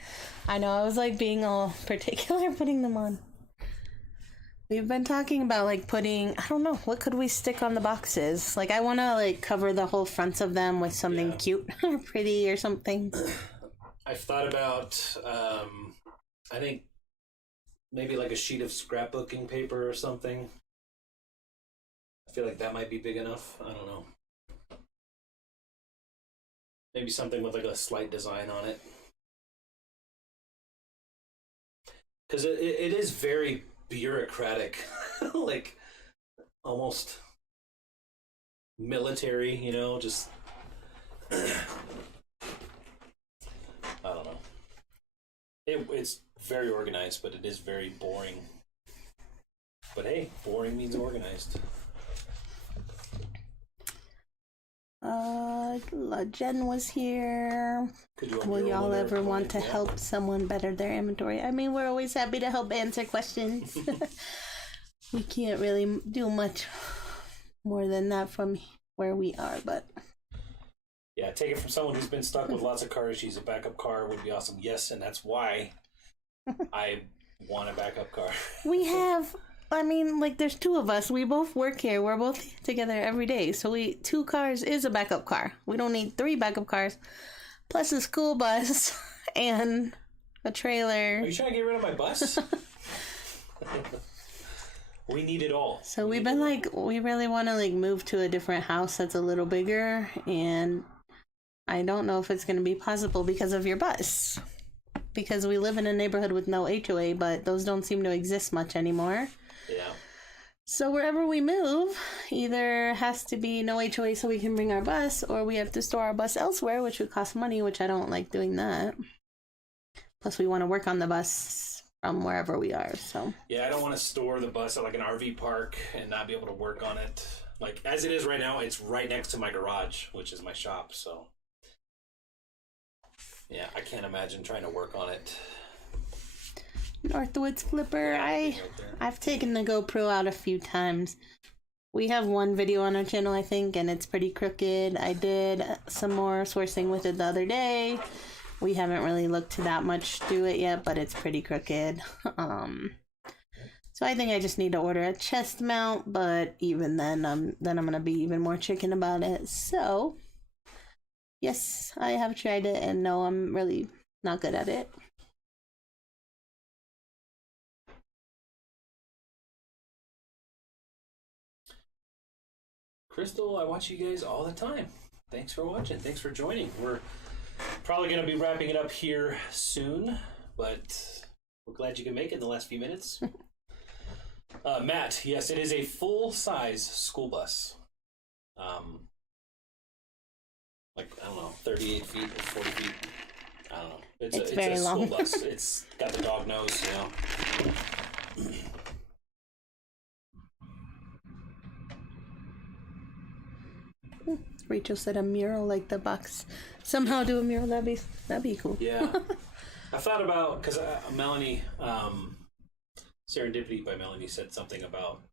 I know, I was like being all particular putting them on. We've been talking about like putting, I don't know, what could we stick on the boxes? Like I want to like cover the whole fronts of them with something cute or pretty or something. I've thought about, I think maybe like a sheet of scrapbooking paper or something. I feel like that might be big enough. I don't know. Maybe something with like a slight design on it. Because it is very bureaucratic, like almost military, you know, just I don't know. It's very organized, but it is very boring. But hey, boring means organized. Jen was here. Will y'all ever want to help someone better their inventory? I mean, we're always happy to help answer questions. We can't really do much more than that from where we are, but... Yeah, take it from someone who's been stuck with lots of car issues. A backup car would be awesome. Yes, and that's why I want a backup car. We have... I mean, like, there's two of us. We both work here. We're both together every day. So 2 cars is a backup car. We don't need 3 backup cars. Plus a school bus and a trailer. Are you trying to get rid of my bus? We need it all. So we've been like, we really want to like move to a different house that's a little bigger. And I don't know if it's going to be possible because of your bus. Because we live in a neighborhood with no HOA, but those don't seem to exist much anymore. Yeah. So wherever we move, either has to be no HOA so we can bring our bus, or we have to store our bus elsewhere, which would cost money, which I don't like doing that. Plus, we want to work on the bus from wherever we are, so. Yeah, I don't want to store the bus at like an RV park and not be able to work on it. Like, as it is right now, it's right next to my garage, which is my shop, so. Yeah, I can't imagine trying to work on it. Northwoods Flipper, I've taken the GoPro out a few times. We have one video on our channel, I think, and it's pretty crooked. I did some more sourcing with it the other day. We haven't really looked that much through it yet, but it's pretty crooked. So I think I just need to order a chest mount, but even then I'm gonna be even more chicken about it. So yes, I have tried it, and no, I'm really not good at it. Crystal, I watch you guys all the time. Thanks for watching. Thanks for joining. We're probably going to be wrapping it up here soon, but we're glad you can make it in the last few minutes. Matt, yes, it is a full-size school bus. Like, I don't know, 38 feet or 40 feet. I don't know. It's very a long. School bus. It's got the dog nose, you know. Rachel said a mural like the box. Somehow do a mural, that'd be cool. Yeah. I thought about, because Melanie, Serendipity by Melanie said something about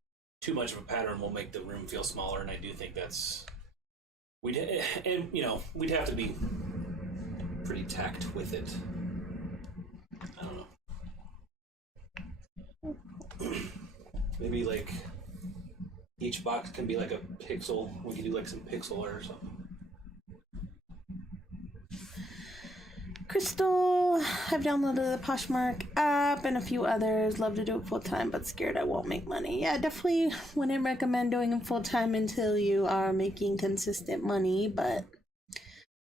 too much of a pattern will make the room feel smaller, and I do think that's, we'd have to be pretty tact with it. I don't know. Maybe like each box can be like a pixel. We can do like some pixel art or something. Crystal, I've downloaded the Poshmark app and a few others. Love to do it full time, but scared I won't make money. Yeah, definitely wouldn't recommend doing it full time until you are making consistent money. But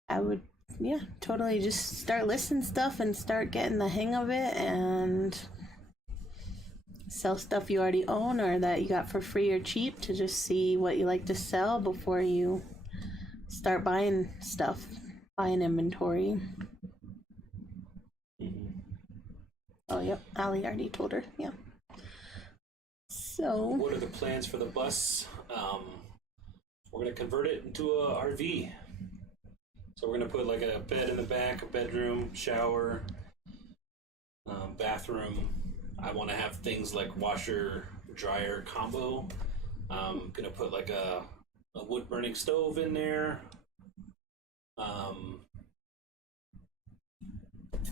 I would, yeah, totally just start listing stuff and start getting the hang of it and sell stuff you already own or that you got for free or cheap to just see what you like to sell before you start buying stuff, buying inventory. Oh, yep. Allie already told her. Yeah. So. What are the plans for the bus? We're going to convert it into a RV. So we're going to put like a bed in the back, a bedroom, shower, bathroom. I want to have things like washer, dryer combo. I'm going to put like a wood burning stove in there.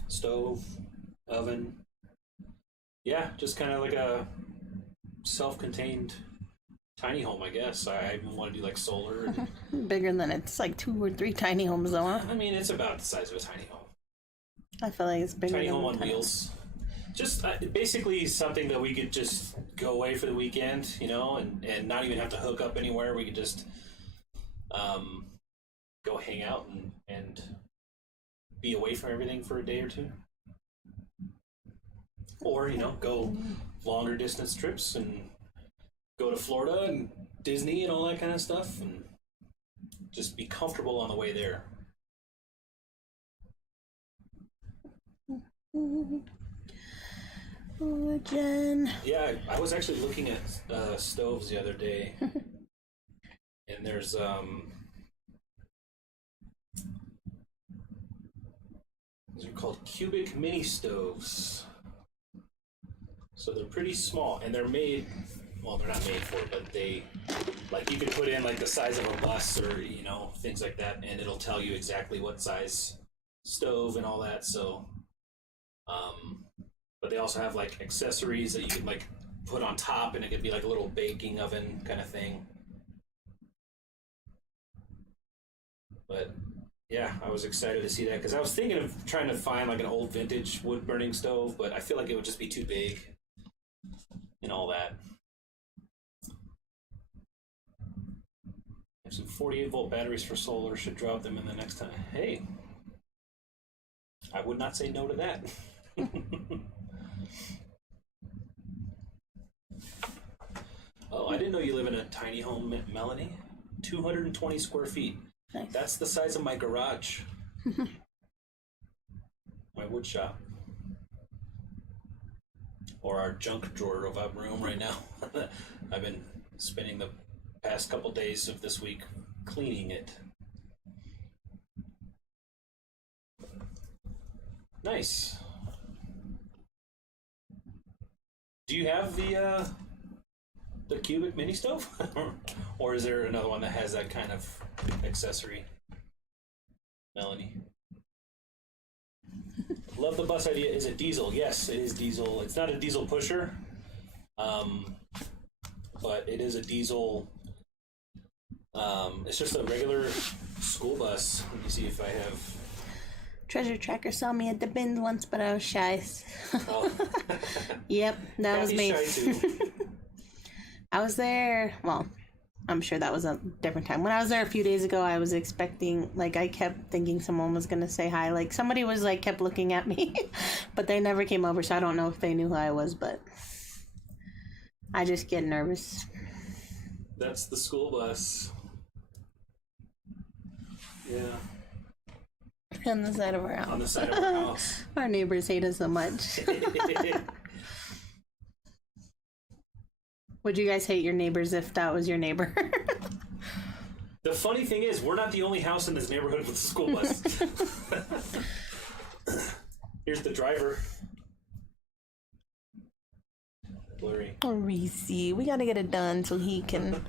Stove, oven. Yeah, just kind of like a self-contained tiny home, I guess. I even want to do like solar. Bigger than it's like 2 or 3 tiny homes, though, huh? I mean, it's about the size of a tiny home. I feel like it's bigger. Tiny than home on tiny wheels. Just basically something that we could just go away for the weekend, you know, and not even have to hook up anywhere. We could just go hang out and be away from everything for a day or two. Or, you know, go longer distance trips and go to Florida and Disney and all that kind of stuff and just be comfortable on the way there. Oh, Jen. Yeah, I was actually looking at stoves the other day. And there's These are called cubic mini stoves. So they're pretty small, and they're made, well, they're not made for it, but they, like, you can put in, like, the size of a bus or, you know, things like that, and it'll tell you exactly what size stove and all that, so, but they also have, like, accessories that you can, like, put on top, and it could be, like, a little baking oven kind of thing. But, yeah, I was excited to see that, because I was thinking of trying to find, like, an old vintage wood-burning stove, but I feel like it would just be too big and all that. There's some 48-volt batteries for solar. Should drop them in the next time. Hey, I would not say no to that. Oh, I didn't know you live in a tiny home, Melanie. 220 square feet. Nice. That's the size of my garage. My wood shop. Or our junk drawer of a room right now. I've been spending the past couple days of this week cleaning it. Nice. Do you have the cubic mini stove? Or is there another one that has that kind of accessory? Melanie. Love the bus idea. Is it diesel? Yes, it is diesel. It's not a diesel pusher, but it is a diesel. It's just a regular school bus. Let me see if I have. Treasure Tracker saw me at the bin once, but I was shy. Oh. Yep, that was me. Shy too. I was there. Well, I'm sure that was a different time. When I was there a few days ago, I was expecting, like, I kept thinking someone was going to say hi. Like, somebody was, like, kept looking at me, but they never came over, so I don't know if they knew who I was, but I just get nervous. That's the school bus. Yeah. On the side of our house. On the side of our house. Our neighbors hate us so much. Would you guys hate your neighbors if that was your neighbor? The funny thing is, we're not the only house in this neighborhood with a school bus. Here's the driver. Blurry. Oh, Reese, we gotta get it done so he can...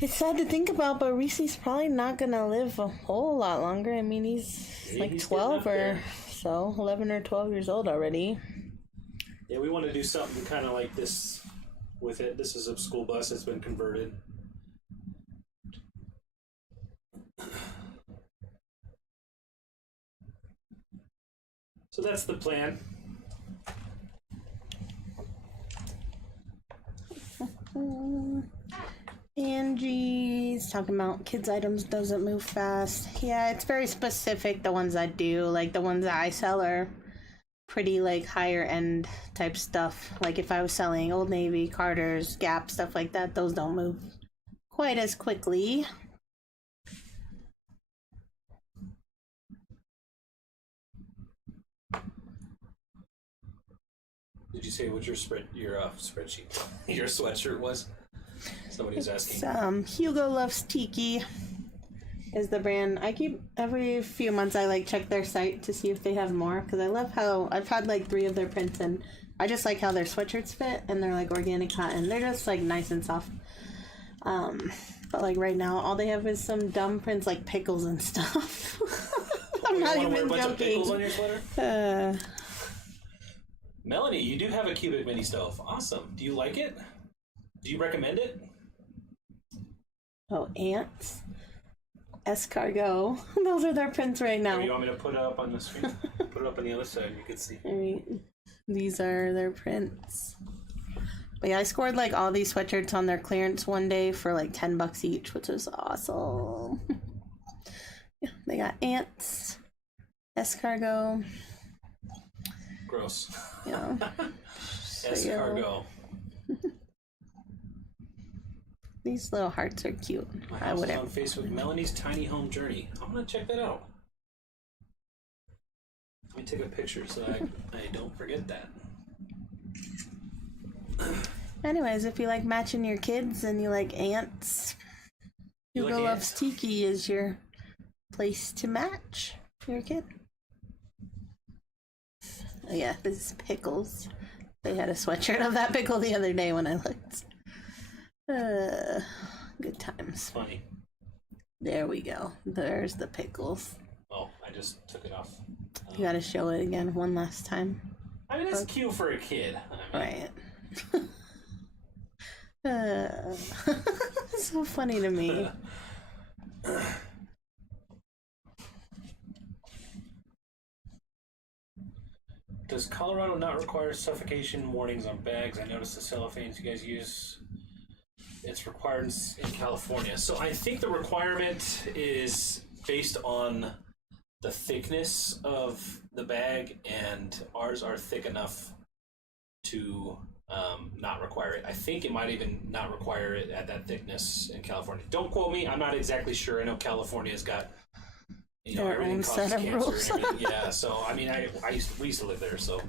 It's sad to think about, but Reese's probably not gonna live a whole lot longer. I mean, he's like 12 or so, 11 or 12 years old already. Yeah, we want to do something kind of like this with it. This is a school bus that's been converted. So that's the plan. Angie's talking about kids' items doesn't move fast. Yeah, it's very specific, the ones I do. Like, the ones that I sell are pretty, like, higher end type stuff. Like, if I was selling Old Navy, Carter's, Gap, stuff like that, those don't move quite as quickly. Did you say what your spreadsheet, your sweatshirt was? Somebody was asking. It's, Hugo Loves Tiki is the brand. I keep, every few months I like check their site to see if they have more, because I love how I've had like 3 of their prints, and I just like how their sweatshirts fit, and they're like organic cotton. They're just like nice and soft. But like right now, all they have is some dumb prints like pickles and stuff. I'm not even wear a bunch joking. of pickles on your sweater? Melanie, you do have a cubic mini stove. Awesome. Do you like it? Do you recommend it? Oh, ants. Escargot. Those are their prints right now. You want me to put it up on the screen? Put it up on the other side. You can see. I mean, these are their prints. But yeah, I scored like all these sweatshirts on their clearance one day for like $10 each, which was awesome. Yeah, they got ants, escargot. Gross. Yeah. Escargot. These little hearts are cute. My house is on Facebook. Melanie's Tiny Home Journey. I'm gonna check that out. Let me take a picture so I don't forget that. Anyways, if you like matching your kids and you like ants, Hugo Loves Tiki is your place to match your kid. Yeah, this is pickles. They had a sweatshirt of that pickle the other day when I looked. Good times. Funny. There we go. There's the pickles. Oh, I just took it off. You gotta show it again one last time. I mean, it's cute for a kid. Right. So funny to me. Does Colorado not require suffocation warnings on bags? I noticed the cellophanes you guys use, it's required in California. So I think the requirement is based on the thickness of the bag, and ours are thick enough to not require it. I think it might even not require it at that thickness in California. Don't quote me. I'm not exactly sure. I know California's got, you know, Their everything own causes set of cancer. rules. And everything. Yeah. So I mean, we used to live there, so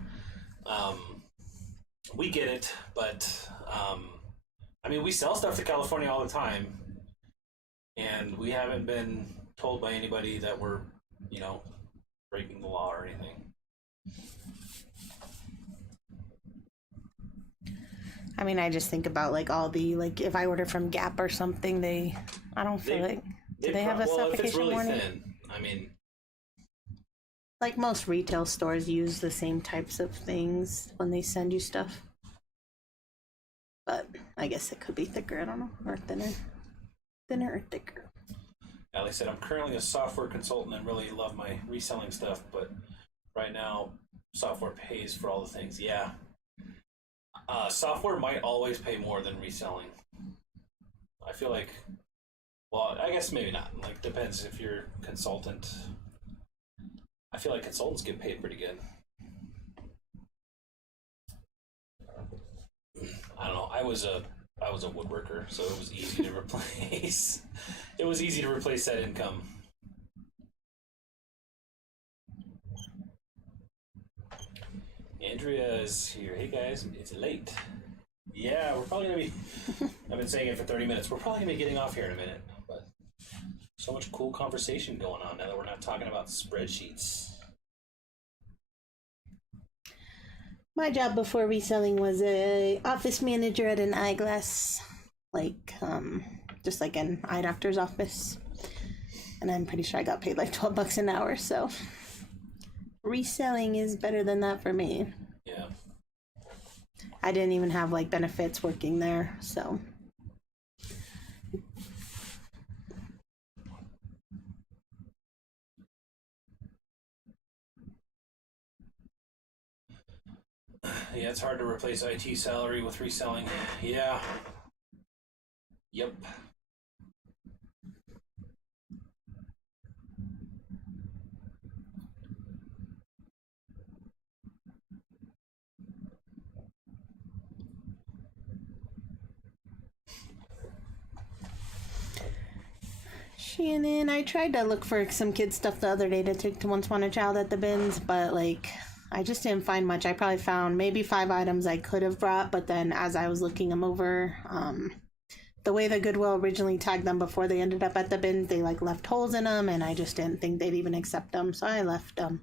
we get it. But I mean, we sell stuff to California all the time, and we haven't been told by anybody that we're, you know, breaking the law or anything. I mean, I just think about like all the, like if I order from Gap or something, I don't feel like, do they have a well, if it's suffocation really warning? thin, I mean, Like most retail stores use the same types of things when they send you stuff. But I guess it could be thicker, I don't know, or thinner. Thinner or thicker. like I said, I'm currently a software consultant and really love my reselling stuff, but right now, software pays for all the things. Yeah. Software might always pay more than reselling. I feel like, well, I guess maybe not. Like, depends if you're a consultant. I feel like consultants get paid pretty good. I don't know. I was a woodworker, so it was easy to replace. It was easy to replace that income. Andrea is here. Hey guys, it's late. Yeah, we're probably gonna be. I've been saying it for 30 minutes. We're probably gonna be getting off here in a minute, but so much cool conversation going on now that we're not talking about spreadsheets. My job before reselling was a office manager at an eyeglass, just like an eye doctor's office. And I'm pretty sure I got paid like $12 an hour, so reselling is better than that for me. Yeah. I didn't even have like benefits working there, so. Yeah, it's hard to replace IT salary with reselling. Yeah. Yep. Shannon, I tried to look for some kids stuff the other day to take to Once Upon a Child at the bins, but like I just didn't find much. I probably found maybe 5 items I could have brought, but then as I was looking them over, the way the Goodwill originally tagged them before they ended up at the bins, they like left holes in them, and I just didn't think they'd even accept them, so I left them.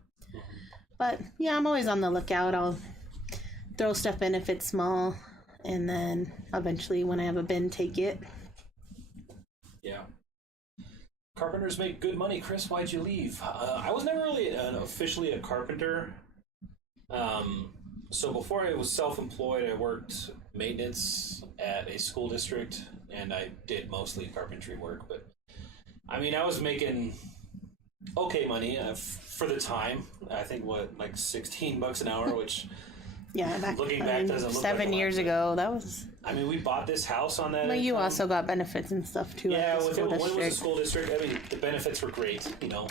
But yeah, I'm always on the lookout. I'll throw stuff in if it's small, and then eventually when I have a bin, take it. Yeah. Carpenters make good money. Chris, why'd you leave? I was never really officially a carpenter. So before I was self-employed, I worked maintenance at a school district, and I did mostly carpentry work. But I mean, I was making okay money for the time. I think like $16 an hour, which Yeah, looking back doesn't look like 7 years ago, that was. I mean, we bought this house on that. But you also got benefits and stuff too. Yeah, at the school when it was a district. school district, I mean, the benefits were great, you know,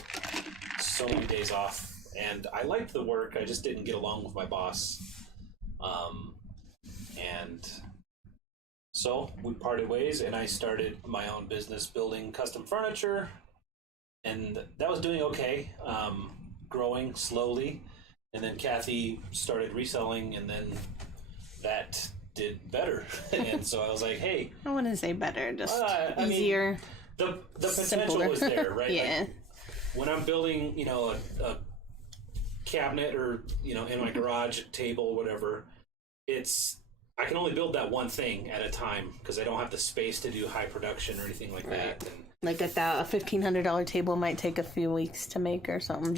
so many days off. And I liked the work, I just didn't get along with my boss. And so we parted ways, and I started my own business building custom furniture. And that was doing okay, growing slowly. And then Kathy started reselling, and then that did better. And so I was like, hey, I wouldn't say better, just I mean, easier. the potential simpler. was there, right? Yeah. Like, when I'm building, you know, a cabinet or, you know, in my garage table, whatever, I can only build that one thing at a time because I don't have the space to do high production or anything like that. And, like a $1,500 table might take a few weeks to make or something.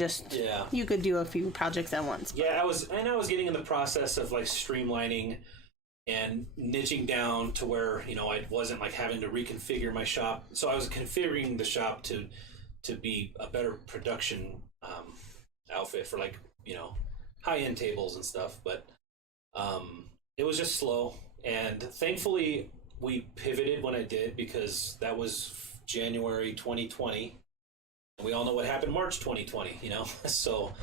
You could do a few projects at once. But. Yeah, I was getting in the process of like streamlining and niching down to where, you know, I wasn't like having to reconfigure my shop. So I was configuring the shop to be a better production outfit for, like, you know, high-end tables and stuff. But it was just slow, and thankfully we pivoted when I did, because that was January 2020, and we all know what happened March 2020, you know. So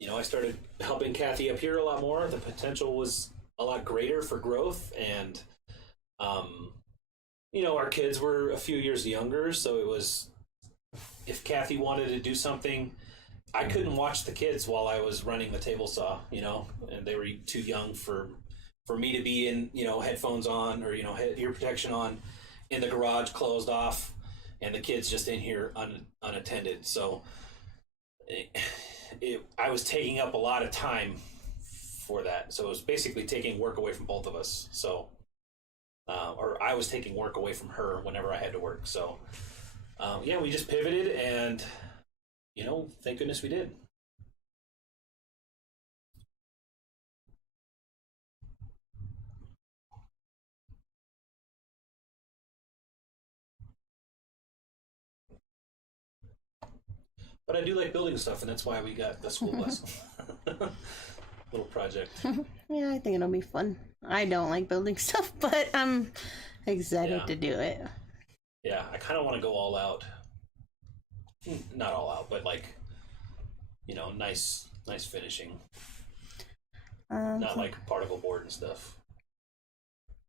you know, I started helping Kathy up here a lot more. The potential was a lot greater for growth, and you know, our kids were a few years younger, so it was, if Kathy wanted to do something, I couldn't watch the kids while I was running the table saw, you know, and they were too young for me to be in, you know, headphones on, or, you know, ear protection on, in the garage closed off, and the kids just in here unattended. So I was taking up a lot of time for that. So it was basically taking work away from both of us. So, or I was taking work away from her whenever I had to work. So, yeah, we just pivoted, and, you know, thank goodness we did. But I do like building stuff, and that's why we got the school bus. Little project. Yeah, I think it'll be fun. I don't like building stuff, but I'm excited to do it. Yeah, I kind of want to go all out. Not all out, but, like, you know, nice finishing. Not like particle board and stuff.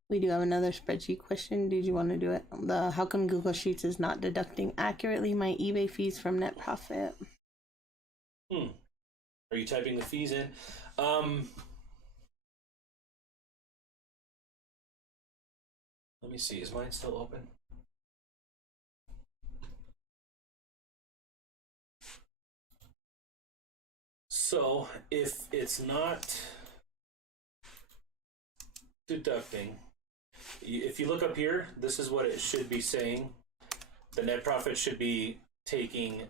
We do have another spreadsheet question. Did you want to do it? How come Google Sheets is not deducting accurately my eBay fees from net profit? Are you typing the fees in? Let me see. Is mine still open? So if it's not deducting, if you look up here, this is what it should be saying. The net profit should be taking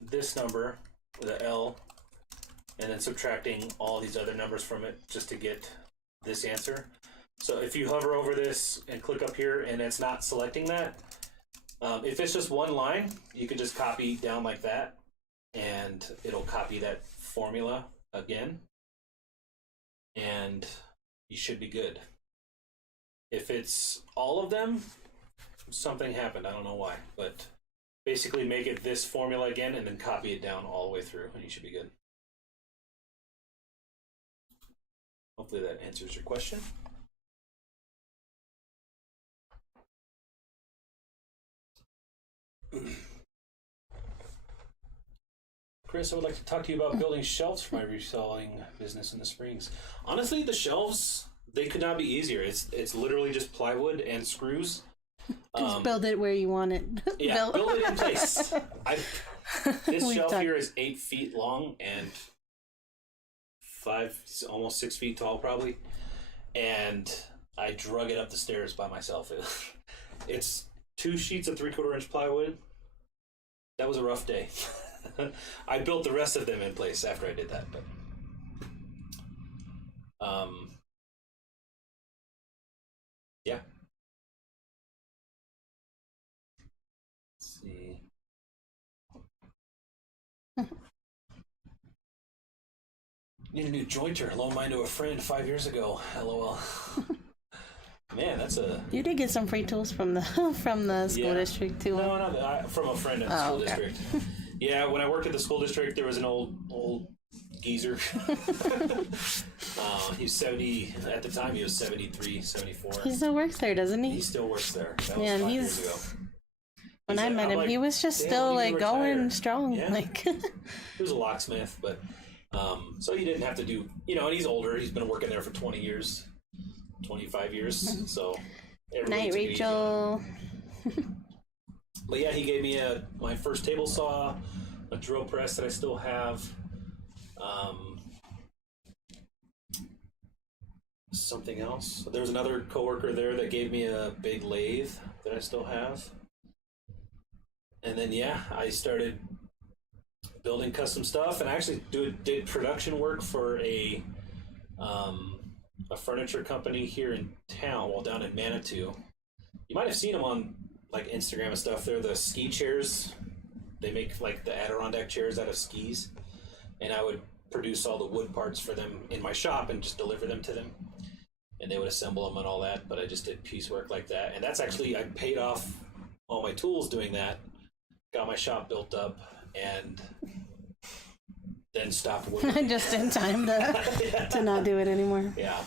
this number, the L, and then subtracting all these other numbers from it just to get this answer. So if you hover over this and click up here and it's not selecting that, if it's just one line, you can just copy down like that, and it'll copy that formula again, and you should be good. If it's all of them, something happened. I don't know why, but basically make it this formula again and then copy it down all the way through, and you should be good. Hopefully that answers your question. Chris, I would like to talk to you about building shelves for my reselling business in the Springs. Honestly, the shelves, they could not be easier. It's literally just plywood and screws. Just build it where you want it. Yeah, build it in place. This shelf here is 8 feet long and almost 6 feet tall, probably. And I drug it up the stairs by myself. It's 2 sheets of 3/4 inch plywood. That was a rough day. I built the rest of them in place after I did that, but yeah. Let's see. Need a new jointer. Loaned mine to a friend 5 years ago. LOL. Man, that's a... You did get some free tools from the school district too. No, not from a friend at the school district. Yeah, when I worked at the school district, there was an old geezer. He's 70 at the time. He was 73, 74. He still works there, doesn't he? He still works there. That was 5 years ago. When I met him, he was just still like going strong. Yeah. Like he was a locksmith, but so he didn't have to do, you know, and he's older. He's been working there for 20 years, 25 years. So night, Rachel. But yeah, he gave me my first table saw, a drill press that I still have. Something else. There was another coworker there that gave me a big lathe that I still have. And then I started building custom stuff, and I actually did production work for a furniture company here in town, down in Manitou. You might have seen them on like Instagram and stuff. They're the ski chairs. They make like the Adirondack chairs out of skis, and I would produce all the wood parts for them in my shop and just deliver them to them, and they would assemble them and all that. But I just did piecework like that, and that's actually, I paid off all my tools doing that, got my shop built up, and then stopped working. Just in time to not do it anymore. Yeah,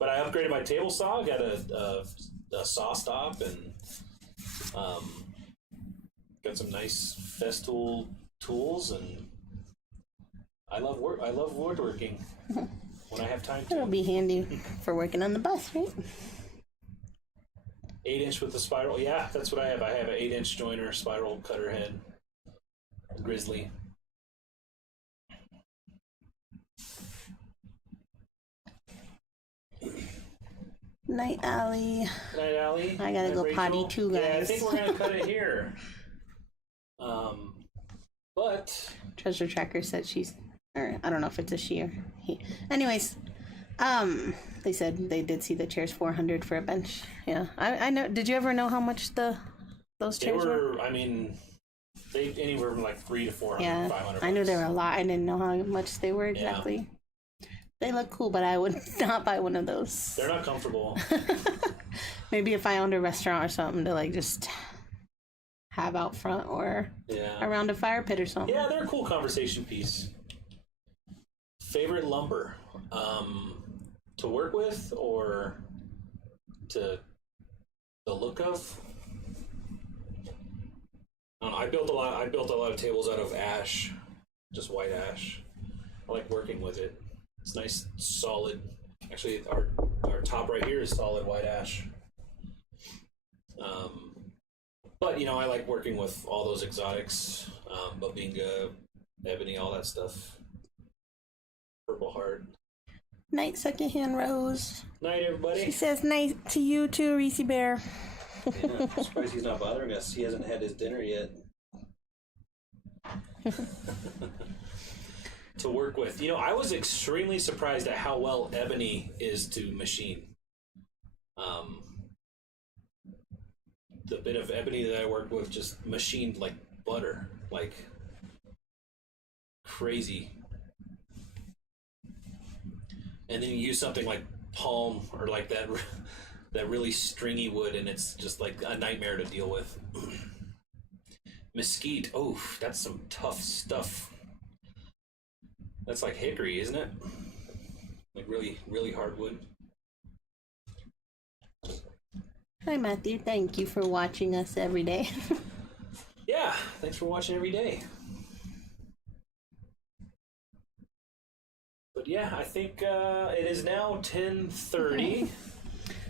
but I upgraded my table saw, got a saw stop, and got some nice Festool tools, and I love woodworking when I have time to. It'll be handy for working on the bus, right? 8-inch with the spiral. Yeah, that's what I have. I have an 8-inch joiner, spiral cutter head, Grizzly. Night Alley. Night Alley. I gotta go Rachel. potty too, guys. Yeah, I think we're gonna cut it here. But Treasure Tracker said she's, or I don't know if it's a she or he. Anyways, they said they did see the chairs $400 for a bench. Yeah, I know. Did you ever know how much those chairs were? I mean, they anywhere from like $300 to $400, yeah, $500. I knew there were a lot. I didn't know how much they were exactly. Yeah. They look cool, but I would not buy one of those. They're not comfortable. Maybe if I owned a restaurant or something to like just have out front, or around a fire pit or something. Yeah, they're a cool conversation piece. Favorite lumber to work with, or to the look of? I don't know, I built a lot of tables out of ash, just white ash. I like working with it. It's nice, solid. Actually, our top right here is solid white ash. But I like working with all those exotics, Bubinga, ebony, all that stuff. Purple Heart. Night, secondhand Rose. Night, everybody. She says night to you too, Reese Bear. Yeah, I'm surprised he's not bothering us. He hasn't had his dinner yet. To work with. I was extremely surprised at how well ebony is to machine. The bit of ebony that I worked with just machined like butter, like crazy. And then you use something like palm or like that really stringy wood, and it's just like a nightmare to deal with. Mesquite, oh, that's some tough stuff. That's like hickory, isn't it? Like really, really hard wood. Hi, Matthew. Thank you for watching us every day. Yeah, thanks for watching every day. But yeah, I think it is now 10:30.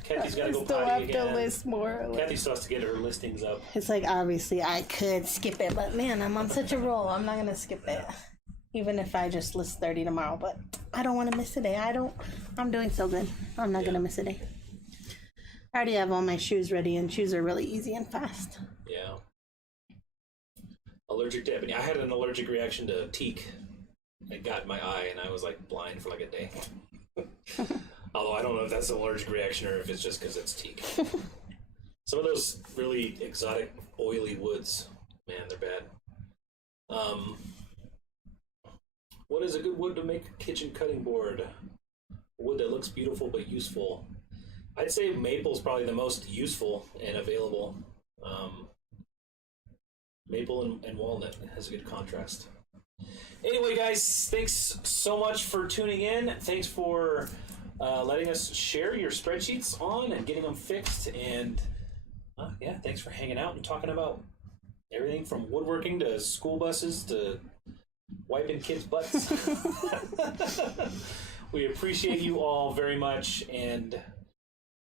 Kathy's got to go potty again. To list more. Kathy still has to get her listings up. It's like, obviously, I could skip it, but man, I'm on such a roll. I'm not going to skip it. Even if I just list 30 tomorrow, but I don't want to miss a day. I'm doing so good. I'm not going to miss a day. I already have all my shoes ready, and shoes are really easy and fast. Yeah. Allergic to ebony. I had an allergic reaction to teak. It got in my eye, and I was like blind for like a day. Although I don't know if that's an allergic reaction or if it's just because it's teak. Some of those really exotic, oily woods, man, they're bad. What is a good wood to make a kitchen cutting board? A wood that looks beautiful but useful. I'd say maple is probably the most useful and available. Maple and walnut has a good contrast. Anyway, guys, thanks so much for tuning in. Thanks for letting us share your spreadsheets on and getting them fixed. And thanks for hanging out and talking about everything from woodworking to school buses to wiping kids' butts. We appreciate you all very much, and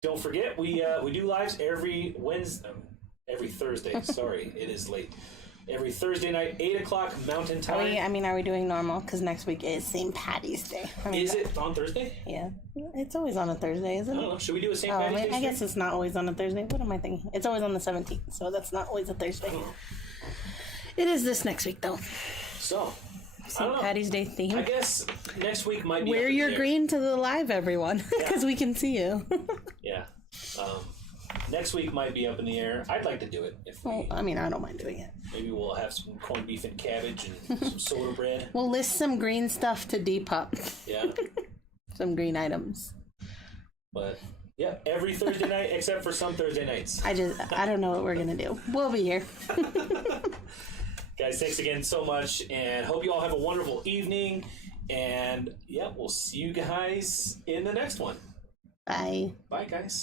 don't forget we do lives every Thursday. Sorry, it is late. every Thursday night, 8 o'clock Mountain Time. Are we doing normal? Because next week is St. Patty's Day. Is it on Thursday? Yeah. It's always on a Thursday, isn't it? I don't know. Should we do a St. Patty's Day? I guess it's not always on a Thursday. What am I thinking? It's always on the 17th, so that's not always a Thursday. It is this next week, though. So, St. Patty's Day theme. I guess next week might be... Wear your green to the live, everyone, because we can see you. Yeah. Next week might be up in the air. I'd like to do it. I don't mind doing it. Maybe we'll have some corned beef and cabbage and some soda bread. We'll list some green stuff to Depop. Yeah. Some green items. But, yeah, every Thursday night except for some Thursday nights. I don't know what we're going to do. We'll be here. Guys, thanks again so much, and hope you all have a wonderful evening. And, yeah, we'll see you guys in the next one. Bye. Bye, guys.